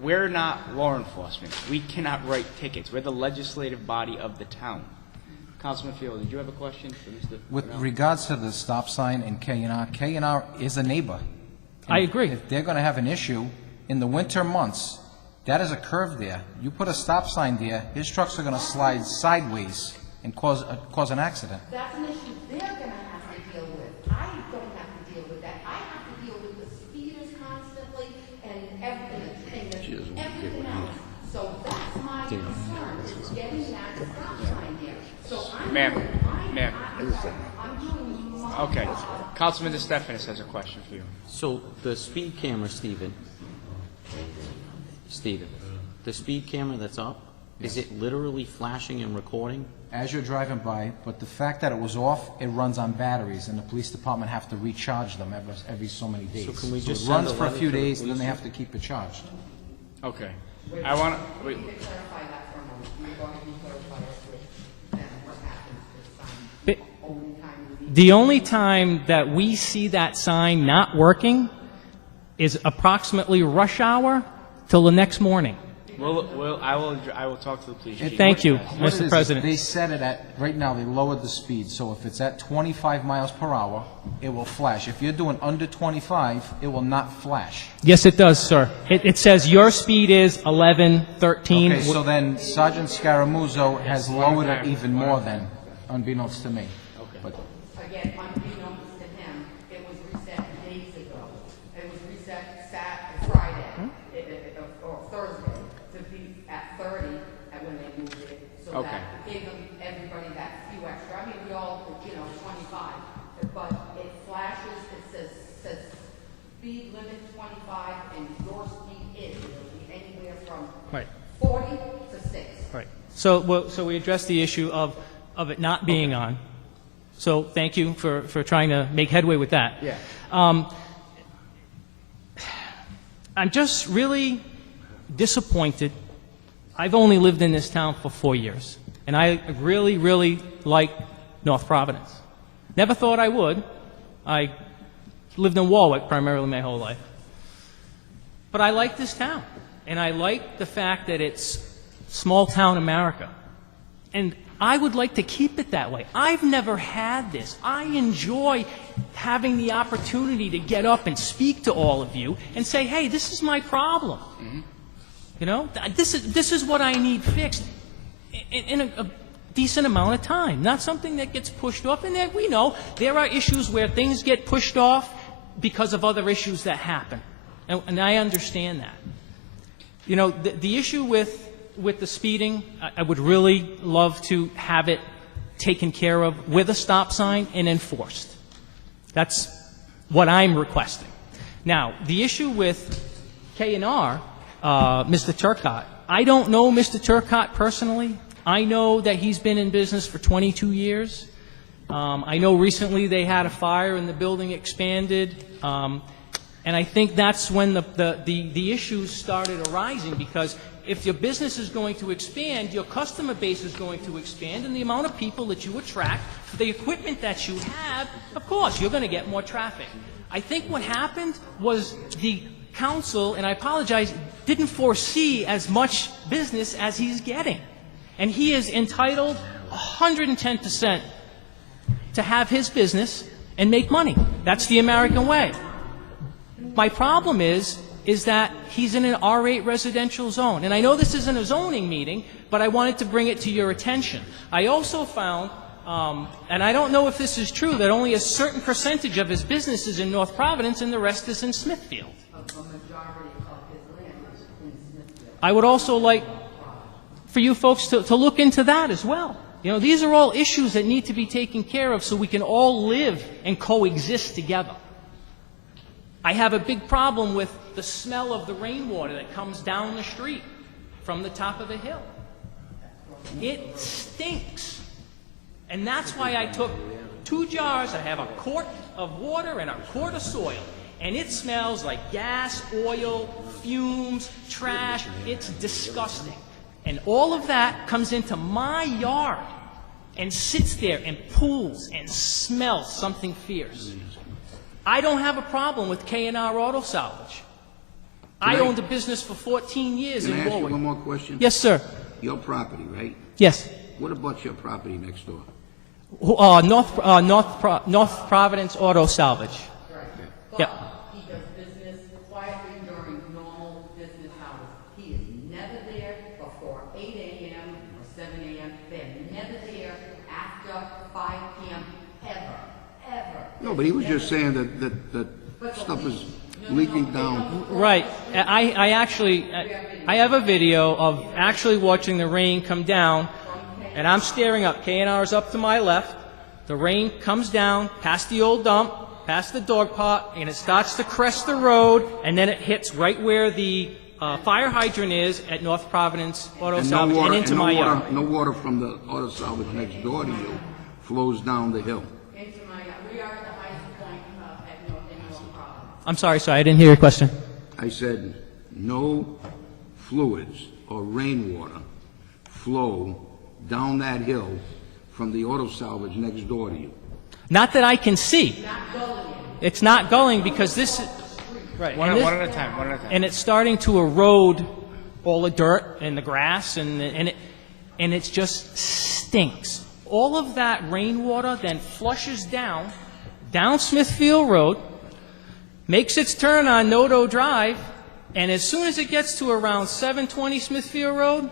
We're not law enforcement. We cannot write tickets. We're the legislative body of the town. Councilman Field, did you have a question for Mr. with Brunel? regards to the stop sign in K&R is a neighbor. I agree. If they're going to have an issue in the winter months, that is a curve there. You put a stop sign there, his trucks are going to slide sideways and cause an accident. That's an issue they're going to have to deal with. I don't have to deal with that. I have to deal with the speeders constantly and everything else. So that's my concern, is getting that stop sign there. So Ma'am. I'm doing my Okay. Councilman DeStefanis has a question for you. So the speed camera, Stephen, the speed camera that's up, is it literally flashing and recording? As you're driving by, but the fact that it was off, it runs on batteries, and the police department have to recharge them every so many days. So can we just it send runs a for a letter few to the days, and then police they have to keep it charged. Okay. I want to... We need to clarify that for a moment. We're going to clarify it with them, what happens this time. But Only time we need. the only time that we see that sign not working is approximately rush hour till the next morning. I will talk to the police chief. Thank you, What it Mr. is, President. they set it at, right now, they lowered the speed, so if it's at 25 miles per hour, it will flash. If you're doing under 25, it will not flash. Yes, it does, sir. It says your speed is 11, 13. Okay, so then Sergeant Scaramuzzo has lowered it even more then, unbeknownst to me. But Again, unbeknownst to him, it was reset days ago. It was reset Friday, or Thursday, to be at 30 when they moved it. So Okay. that gave them, everybody that few extra. I mean, we all, 25. But it flashes, it says speed limit 25, and your speed is, it'll be anywhere from Right. 40 to 6. Right. So we addressed the issue of it not being on. So thank you for trying to make headway with that. Yeah. I'm just really disappointed. I've only lived in this town for 4 years, and I really, really like North Providence. Never thought I would. I lived in Warwick primarily my whole life. But I like this town, and I like the fact that it's small town America. And I would like to keep it that way. I've never had this. I enjoy having the opportunity to get up and speak to all of you and say, hey, this is my problem. You know, this is what I need fixed in a decent amount of time, not something that gets pushed off. And then we know there are issues where things get pushed off because of other issues that happen. And I understand that. You know, the issue with the speeding, I would really love to have it taken care of with a stop sign and enforced. That's what I'm requesting. Now, the issue with K&R, Mr. Turcotte, I don't know Mr. Turcotte personally. I know that he's been in business for 22 years. I know recently they had a fire and the building expanded. And I think that's when the issues started arising, because if your business is going to expand, your customer base is going to expand, and the amount of people that you attract, the equipment that you have, of course, you're going to get more traffic. I think what happened was the council, and I apologize, didn't foresee as much business as he's getting. And he is entitled 110% to have his business and make money. That's the American way. My problem is that he's in an R8 residential zone. And I know this isn't a zoning meeting, but I wanted to bring it to your attention. I also found, and I don't know if this is true, that only a certain percentage of his business is in North Providence and the rest is in Smithfield. I would also like for you folks to look into that as well. You know, these are all issues that need to be taken care of so we can all live and coexist together. I have a big problem with the smell of the rainwater that comes down the street from the top of the hill. It stinks. And that's why I took 2 jars. I have a quart of water and a quart of soil. And it smells like gas, oil, fumes, trash. It's disgusting. And all of that comes into my yard and sits there and pools and smells something fierce. I don't have a problem with K&R Auto Salvage. I owned a business for 14 years in Can I ask you Warwick. one more question? Yes, sir. Your property, right? Yes. What about your property next door? North Providence Auto Salvage. Yep. He does business quietly during normal business hours. He is never there before 8 a.m. or 7 a.m. They're never there after 5 p.m. ever. No, but he was just saying that stuff is leaking down. Right. I actually have a video of actually watching the rain come down, and I'm staring up. K&R's up to my left. The rain comes down past the old dump, past the dog pot, and it starts to crest the road, and then it hits right where the fire hydrant is at North Providence Auto Salvage and into my yard. No water from the auto salvage next door to you flows down the hill. Into my yard. We are at the highest point in North Providence. I'm sorry, I didn't hear your question. I said, no fluids or rainwater flow down that hill from the auto salvage next door to you. Not that I can see. It's not going because this is... Right. One and this- at a time, one at a time. And it's starting to erode all the dirt and the grass, and it just stinks. All of that rainwater then flushes down Smithfield Road, makes its turn on Nodo Drive, and as soon as it gets to around 720 Smithfield Road,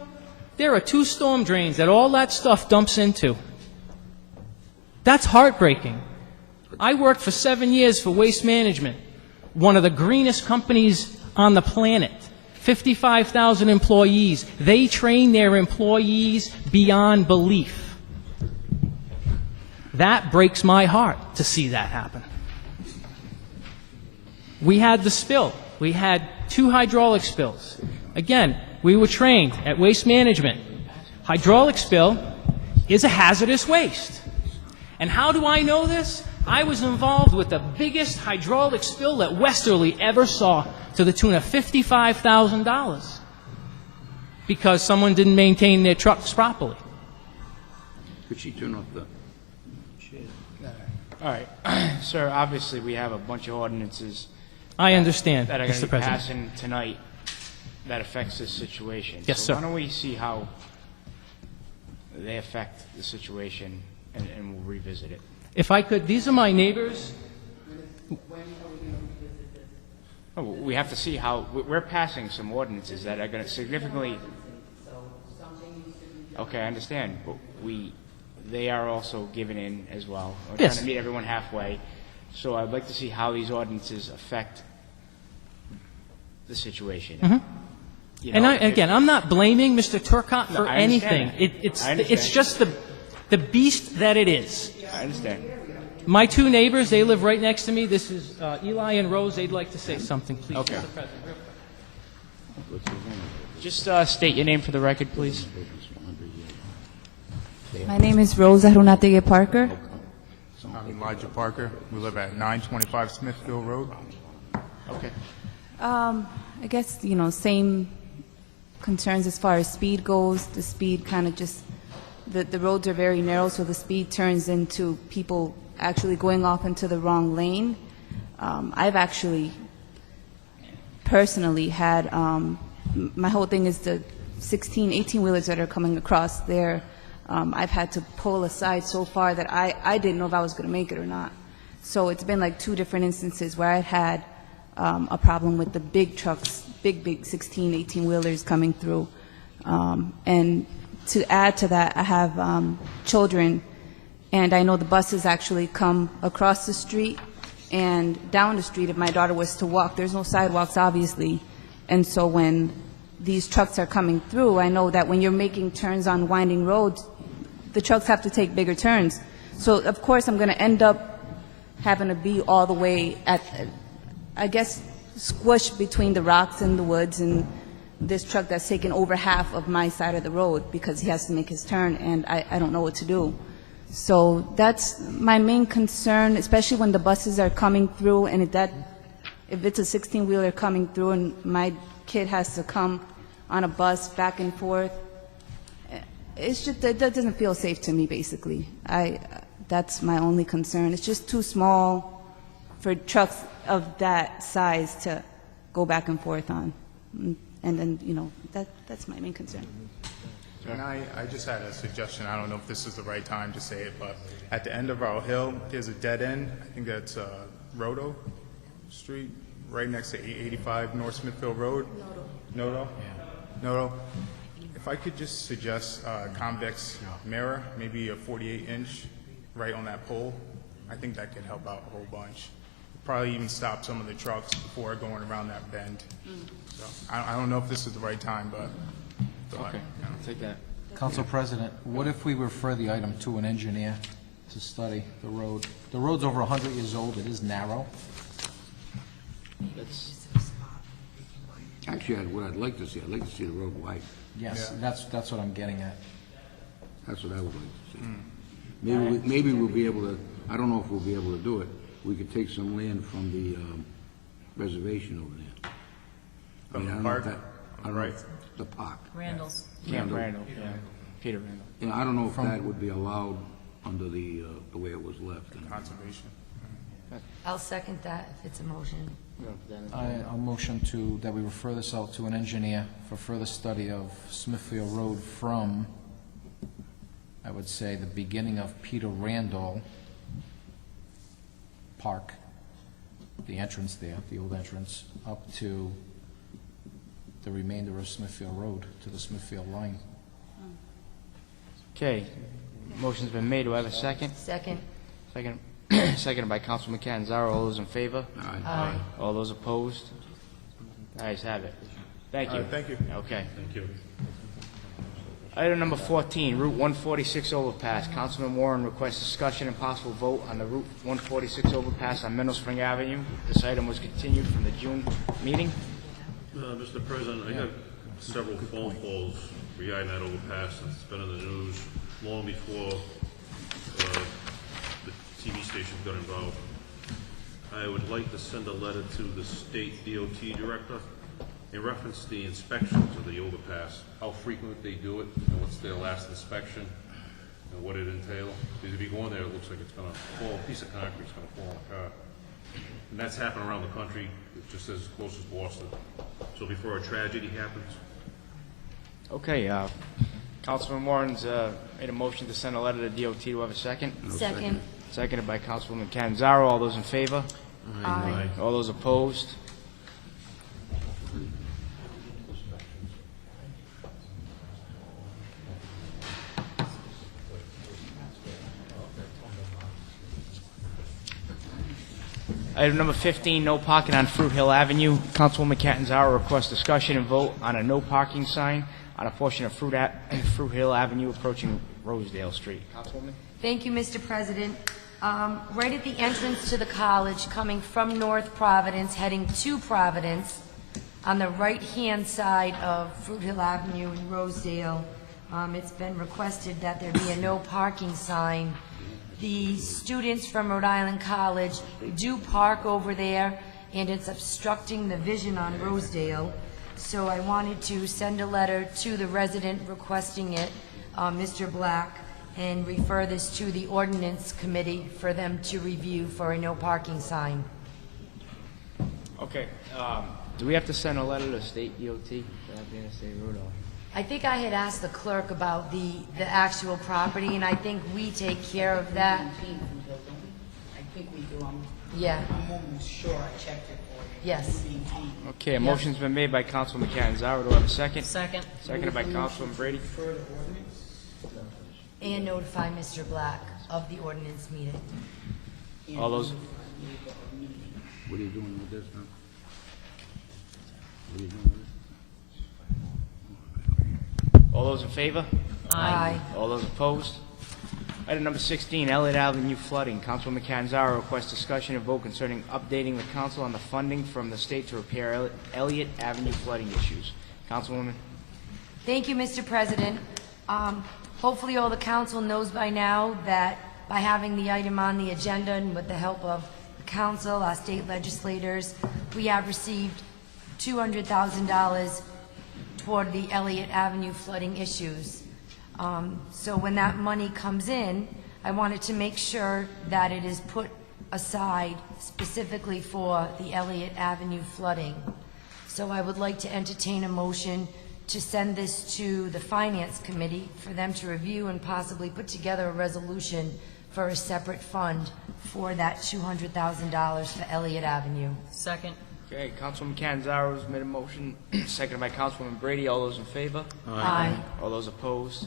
there are 2 storm drains that all that stuff dumps into. That's heartbreaking. I worked for 7 years for Waste Management, one of the greenest companies on the planet. 55,000 employees. They train their employees beyond belief. That breaks my heart to see that happen. We had the spill. We had 2 hydraulic spills. Again, we were trained at Waste Management. Hydraulic spill is a hazardous waste. And how do I know this? I was involved with the biggest hydraulic spill that Westerly ever saw, to the tune of $55,000, because someone didn't maintain their trucks properly. Could she turn off the... All right. Sir, obviously, we have a bunch of ordinances I understand, that are going Mr. to be President. passing tonight that affects this situation. Yes, so sir. why don't we see how they affect the situation, and we'll revisit it. If I could, these are my neighbors. Oh, we have to see how, we're passing some ordinances that are going to significantly... Okay, I understand, but they are also giving in as well. We're Yes. trying to meet everyone halfway. So I'd like to see how these ordinances affect the situation. You And know, again, I'm not blaming Mr. Turcotte for I understand anything. that. I understand. It's just the beast that it is. I understand. My 2 neighbors, they live right next to me. This is Eli and Rose. They'd like to say something, please. Okay. Mr. President, real quick. Just state your name for the record, please. My name is Rosa Runatige Parker. I'm Elijah Parker. We live at 925 Smithfield Road. Okay. I guess, same concerns as far as speed goes. The speed kind of just, the roads are very narrow, so the speed turns into people actually going off into the wrong lane. I've actually personally had, my whole thing is the 16, 18-wheelers that are coming across there. I've had to pull aside so far that I didn't know if I was going to make it or not. So it's been like 2 different instances where I've had a problem with the big trucks, big 16, 18-wheelers coming through. And to add to that, I have children, and I know the buses actually come across the street and down the street if my daughter was to walk. There's no sidewalks, obviously. And so when these trucks are coming through, I know that when you're making turns on winding roads, the trucks have to take bigger turns. So, of course, I'm going to end up having to be all the way at, I guess, squished between the rocks and the woods and this truck that's taking over half of my side of the road because he has to make his turn, and I don't know what to do. So that's my main concern, especially when the buses are coming through, and if it's a 16-wheeler coming through and my kid has to come on a bus back and forth, it's just, that doesn't feel safe to me, basically. That's my only concern. It's just too small for trucks of that size to go back and forth on. And then, that's my main concern. And I just had a suggestion. I don't know if this is the right time to say it, but at the end of our hill, there's a dead end. I think that's Rodo Street, right next to 885 North Smithfield Road. Nodo? Yeah. Nodo. If I could just suggest convex mirror, maybe a 48-inch right on that pole, I think that could help out a whole bunch. Probably even stop some of the trucks before going around that bend. So I don't know if this is the right time, but Okay, I'll take that. Council President, what if we refer the item to an engineer to study the road? The road's over 100 years old. It is narrow. Actually, what I'd like to see the road wide. Yes, that's what I'm getting at. That's what I would like to see. Maybe we'll be able to, I don't know if we'll be able to do it. We could take some land from the reservation over there. From the I don't know if park? I don't know if the park. Randall's. Camp Randall, yeah. Peter Randall. Yeah, I don't know if that would be allowed under the way it was left. Conservation. I'll second that if it's a motion. I'll motion that we refer this out to an engineer for further study of Smithfield Road from, I would say, the beginning of Peter Randall Park, the entrance there, the old entrance, up to the remainder of Smithfield Road, to the Smithfield line. Okay, motion's been made. Do I have a second? Second. Seconded by Councilman Catanzaro. All those in favor? Aye. All those opposed? Ayes have it. Thank you. Thank you. Okay. Thank you. Item number 14, Route 146 overpass. Councilman Warren requests discussion and possible vote on the Route 146 overpass on Middle Spring Avenue. This item was continued from the June meeting. Mr. President, I got several phone calls regarding that overpass. It's been in the news long before the TV stations got involved. I would like to send a letter to the state DOT director in reference to the inspections of the overpass, how frequent they do it, and what's their last inspection, and what it entails. Because if you go in there, it looks like it's going to fall, a piece of concrete's going to fall on a car. And that's happened around the country, just as close as Boston. So before a tragedy happens. Okay, Councilman Warren's made a motion to send a letter to DOT. Do I have a second? Second. Seconded by Councilwoman Catanzaro. All those in favor? Aye. All those opposed? Item number 15, no parking on Fruit Hill Avenue. Councilwoman Catanzaro requests discussion and vote on a no parking sign on a portion of Fruit Hill Avenue approaching Rosedale Street. Councilwoman? Thank you, Mr. President. Right at the entrance to the college, coming from North Providence, heading to Providence, on the right-hand side of Fruit Hill Avenue in Rosedale, it's been requested that there be a no parking sign. The students from Rhode Island College do park over there, and it's obstructing the vision on Rosedale. So I wanted to send a letter to the resident requesting it, Mr. Black, and refer this to the ordinance committee for them to review for a no parking sign. Okay, do we have to send a letter to state DOT for that being a state road? Or? I think I had asked the clerk about the actual property, and I think we take care of that. I think we do. Yeah. I'm almost sure I checked it for you. Yes. Okay, a motion's been made by Councilman Catanzaro. Do I have a second? Second. Seconded by Councilman Brady. And notify Mr. Black of the ordinance meeting. All those, What are you doing with this, huh? What are you doing with this? all those in favor? Aye. All those opposed? Item number 16, Elliott Avenue flooding. Councilwoman Catanzaro requests discussion and vote concerning updating the council on the funding from the state to repair Elliott Avenue flooding issues. Councilwoman? Thank you, Mr. President. Hopefully all the council knows by now that by having the item on the agenda and with the help of the council, our state legislators, we have received $200,000 toward the Elliott Avenue flooding issues. So when that money comes in, I wanted to make sure that it is put aside specifically for the Elliott Avenue flooding. So I would like to entertain a motion to send this to the Finance Committee for them to review and possibly put together a resolution for a separate fund for that $200,000 for Elliott Avenue. Second. Okay, Councilwoman Catanzaro's made a motion, seconded by Councilwoman Brady. All those in favor? Aye. All those opposed?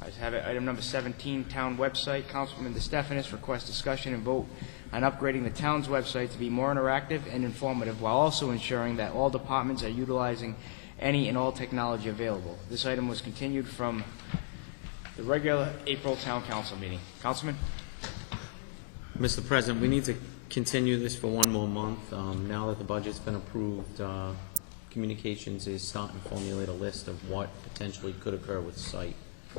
Ayes have it. Item number 17, town website. Councilwoman DeStefanis requests discussion and vote on upgrading the town's website to be more interactive and informative while also ensuring that all departments are utilizing any and all technology available. This item was continued from the regular April Town Council meeting. Councilman? Mr. President, we need to continue this for one more month. Now that the budget's been approved, Communications is starting to formulate a list of what potentially could occur with the site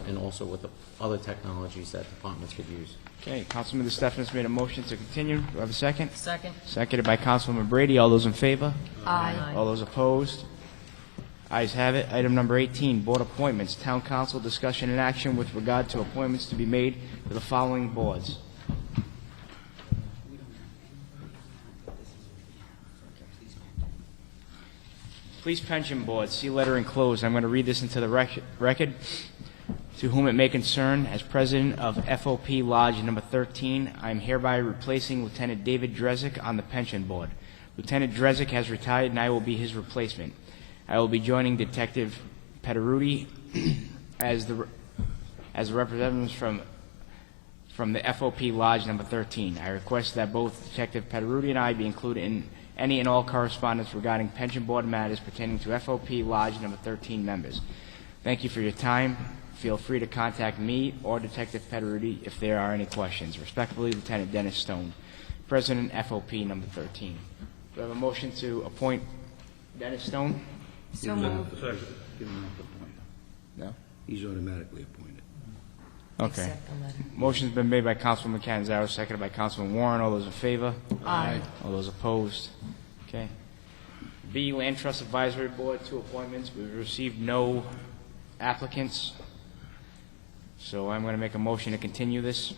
and also with the other technologies that departments could use. Okay, Councilman DeStefanis made a motion to continue. Do I have a second? Second. Seconded by Councilwoman Brady. All those in favor? Aye. All those opposed? Ayes have it. Item number 18, board appointments. Town council discussion and action with regard to appointments to be made to the following boards. Police Pension Board, see letter enclosed. I'm going to read this into the record. To whom it may concern, as president of FOP Lodge number 13, I am hereby replacing Lieutenant David Drezick on the pension board. Lieutenant Drezick has retired and I will be his replacement. I will be joining Detective Pederuti as the representatives from the FOP Lodge number 13. I request that both Detective Pederuti and I be included in any and all correspondence regarding pension board matters pertaining to FOP Lodge number 13 members. Thank you for your time. Feel free to contact me or Detective Pederuti if there are any questions. Respectfully, Lieutenant Dennis Stone, President, FOP number 13. Do I have a motion to appoint Dennis Stone? So moved. Give him that appointment. No? He's automatically appointed. Okay. Accept the letter. Motion's been made by Councilman Catanzaro, seconded by Councilman Warren. All those in favor? Aye. All those opposed? Okay. B, Land Trust Advisory Board, 2 appointments. We've received no applicants, so I'm going to make a motion to continue this.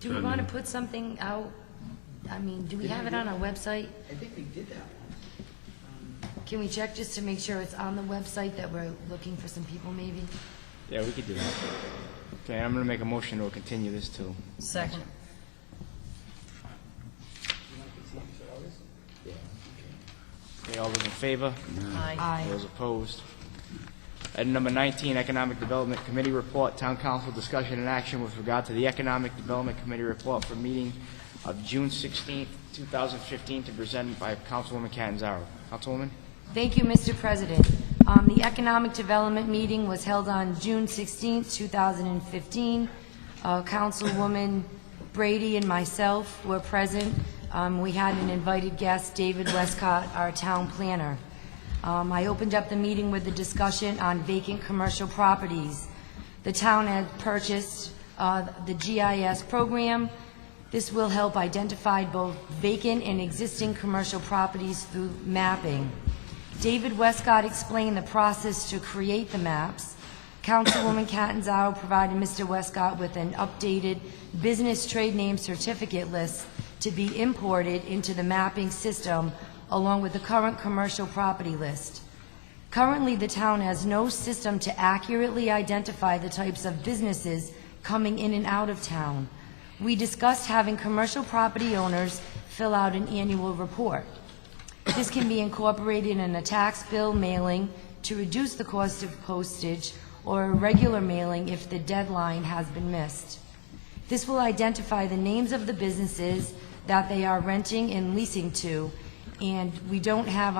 Do we want to put something out? I mean, do we have it on our website? I think we did that. Can we check just to make sure it's on the website that we're looking for some people maybe? Yeah, we could do that. Okay, I'm going to make a motion to continue this too. Second. Okay, all those in favor? Aye. Aye. Those opposed? Item number 19, Economic Development Committee Report, Town Council discussion and action with regard to the Economic Development Committee Report for meeting of June 16, 2015, to be presented by Councilwoman Catanzaro. Councilwoman? Thank you, Mr. President. The Economic Development meeting was held on June 16, 2015. Councilwoman Brady and myself were present. We had an invited guest, David Westcott, our town planner. I opened up the meeting with a discussion on vacant commercial properties. The town had purchased the GIS program, This will help identify both vacant and existing commercial properties through mapping. David Westcott explained the process to create the maps. Councilwoman Catanzaro provided Mr. Westcott with an updated business trade name certificate list to be imported into the mapping system along with the current commercial property list. Currently, the town has no system to accurately identify the types of businesses coming in and out of town. We discussed having commercial property owners fill out an annual report. This can be incorporated in a tax bill mailing to reduce the cost of postage or a regular mailing if the deadline has been missed. This will identify the names of the businesses that they are renting and leasing to, and that we don't have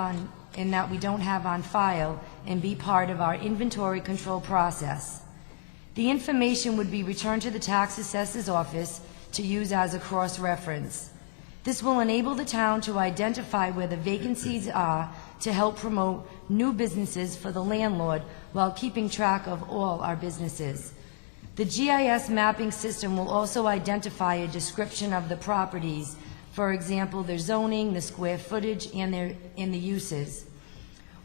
on file, and be part of our inventory control process. The information would be returned to the tax assessor's office to use as a cross-reference. This will enable the town to identify where the vacancies are to help promote new businesses for the landlord while keeping track of all our businesses. The GIS mapping system will also identify a description of the properties, for example, their zoning, the square footage, and the uses.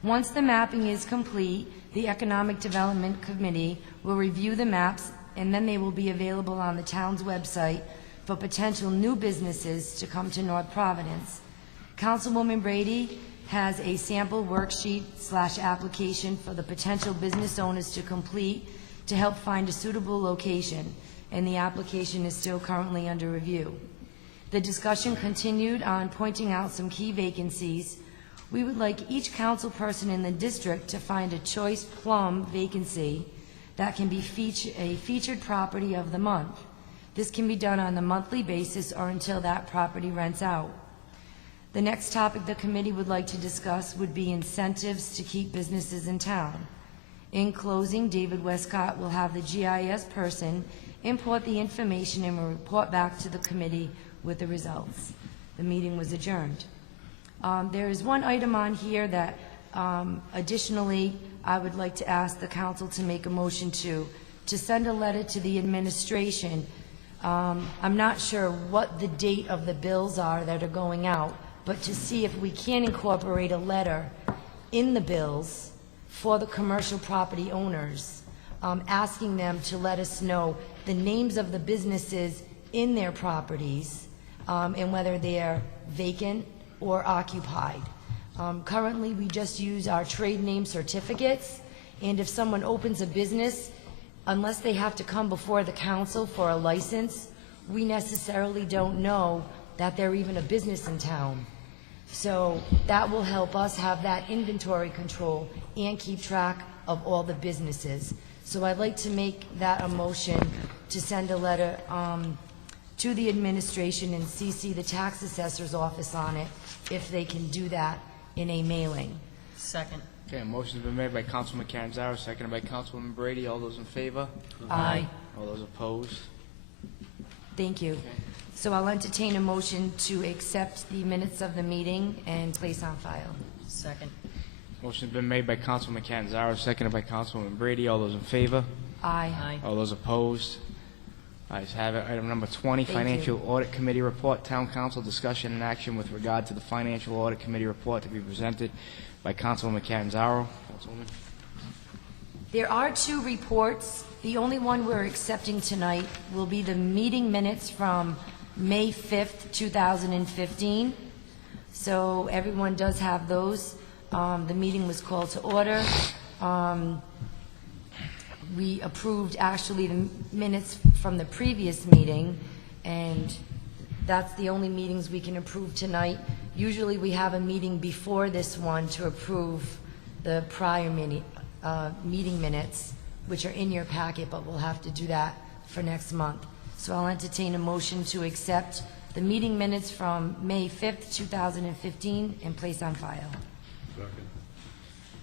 Once the mapping is complete, the Economic Development Committee will review the maps, and then they will be available on the town's website for potential new businesses to come to North Providence. Councilwoman Brady has a sample worksheet/application for the potential business owners to complete to help find a suitable location, and the application is still currently under review. The discussion continued on pointing out some key vacancies. We would like each council person in the district to find a choice plum vacancy that can be a featured property of the month. This can be done on a monthly basis or until that property rents out. The next topic the committee would like to discuss would be incentives to keep businesses in town. In closing, David Westcott will have the GIS person import the information and will report back to the committee with the results. The meeting was adjourned. There is one item on here that additionally I would like to ask the council to make a motion to send a letter to the administration. I'm not sure what the date of the bills are that are going out, but to see if we can incorporate a letter in the bills for the commercial property owners, asking them to let us know the names of the businesses in their properties, and whether they're vacant or occupied. Currently, we just use our trade name certificates, and if someone opens a business, unless they have to come before the council for a license, we necessarily don't know that they're even a business in town. So that will help us have that inventory control and keep track of all the businesses. So I'd like to make that a motion to send a letter to the administration and CC the tax assessor's office on it, if they can do that in a mailing. Second. Okay, a motion's been made by Councilman Catanzaro, seconded by Councilwoman Brady. All those in favor? Aye. All those opposed? Thank you. So I'll entertain a motion to accept the minutes of the meeting and place on file. Second. Motion's been made by Councilman Catanzaro, seconded by Councilwoman Brady. All those in favor? Aye. Aye. All those opposed? Ayes have it. Item number 20, Thank Financial Audit Committee Report. Town Council discussion and action with regard to the Financial Audit Committee Report to be presented by Councilwoman Catanzaro. Councilwoman. There are two reports. The only one we're accepting tonight will be the meeting minutes from May 5th, 2015. So everyone does have those. The meeting was called to order. We approved actually the minutes from the previous meeting, and that's the only meetings we can approve tonight. Usually we have a meeting before this one to approve the prior meeting minutes, which are in your packet, but we'll have to do that for next month. So I'll entertain a motion to accept the meeting minutes from May 5th, 2015, and place on file.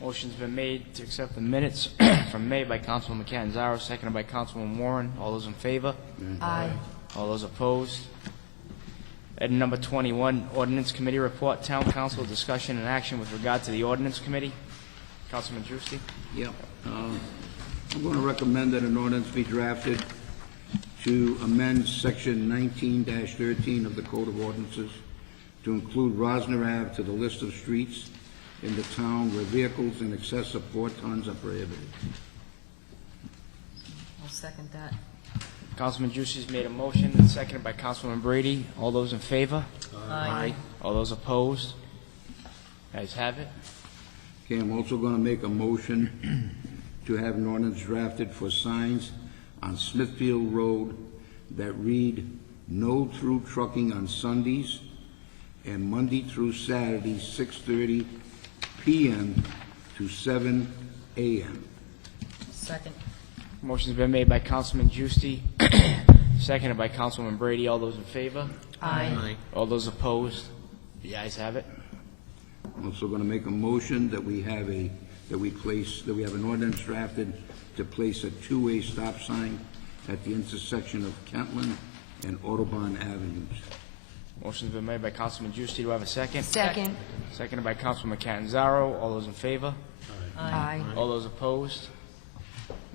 Motion's been made to accept the minutes from May by Councilwoman Catanzaro, seconded by Councilwoman Warren. All those in favor? Aye. All those opposed? Item number 21, Ordinance Committee Report. Town Council discussion and action with regard to the Ordinance Committee. Councilman Juicy? Yeah. I'm going to recommend that an ordinance be drafted to amend Section 19-13 of the Code of Ordinances to include Rosner Ave to the list of streets in the town where vehicles in excess of 4 tons are prohibited. I'll second that. Councilman Juicy's made a motion, and seconded by Councilman Brady. All those in favor? Aye. All those opposed? Ayes have it. Okay, I'm also going to make a motion to have an ordinance drafted for signs on Smithfield Road that read, "No through trucking on Sundays and Monday through Saturday, 6:30 p.m. to 7 a.m." Second. Motion's been made by Councilman Juicy, seconded by Councilman Brady. All those in favor? Aye. All those opposed? The ayes have it. I'm also going to make a motion that we have an ordinance drafted to place a two-way stop sign at the intersection of Kentland and Audubon Avenues. Motion's been made by Councilman Juicy. Do I have a second? Second. Seconded by Councilman Catanzaro. All those in favor? Aye. All those opposed?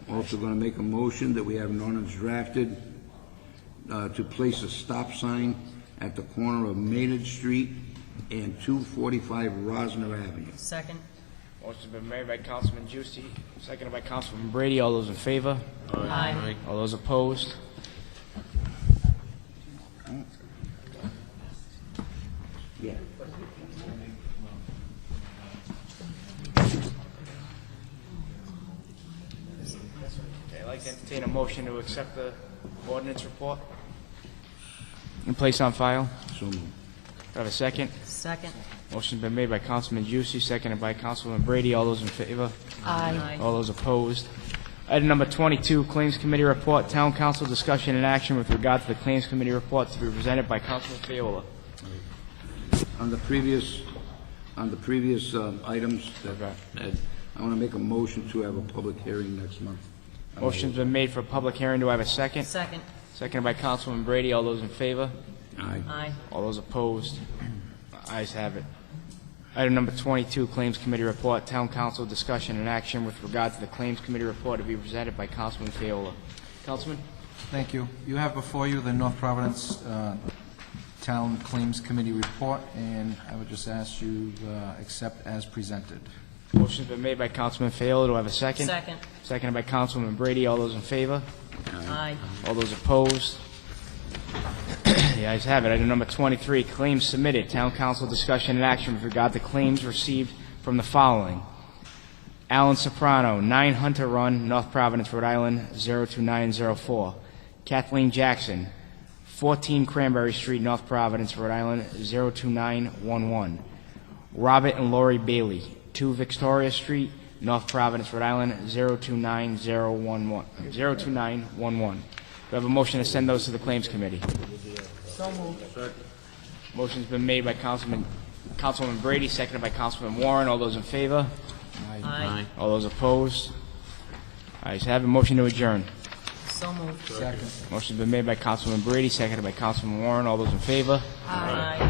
Also going to make a motion that we have an ordinance drafted to place a stop sign at the corner of Maynard Street and 245 Rosner Avenue. Second. Motion's been made by Councilman Juicy, seconded by Councilman Brady. All those in favor? Aye. All those opposed? Yeah. Okay, I'd like to entertain a motion to accept the ordinance report and place on file. So moved. Do I have a second? Second. Motion's been made by Councilman Juicy, seconded by Councilman Brady. All those in favor? Aye. All those opposed? Item number 22, Claims Committee Report. Town Council discussion and action with regard to the Claims Committee Report to be presented by Councilman Fiola. On the previous items, I want to make a motion to have a public hearing next month. Motion's been made for a public hearing. Do I have a second? Second. Seconded by Councilman Brady. All those in favor? Aye. Aye. All those opposed? Ayes have it. Item number 22, Claims Committee Report. Town Council discussion and action with regard to the Claims Committee Report to be presented by Councilman Fiola. Councilman? Thank you. You have before you the North Providence Town Claims Committee report, and I would just ask you accept as presented. Motion's been made by Councilman Fiola. Do I have a second? Second. Seconded by Councilman Brady. All those in favor? Aye. All those opposed? The ayes have it. Item number 23, claims submitted. Town Council discussion and action with regard to claims received from the following. Alan Soprano, 9 Hunter Run, North Providence, Rhode Island, 02904. Kathleen Jackson, 14 Cranberry Street, North Providence, Rhode Island, 02911. Robert and Lori Bailey, 2 Victoria Street, North Providence, Rhode Island, 02911. Do I have a motion to send those to the Claims Committee? So moved. Motion's been made by Councilman Brady, seconded by Councilman Warren. All those in favor? Aye. All those opposed? Ayes have it. Motion to adjourn. So moved. Second. Motion's been made by Councilman Brady, seconded by Councilman Warren. All those in favor? Aye.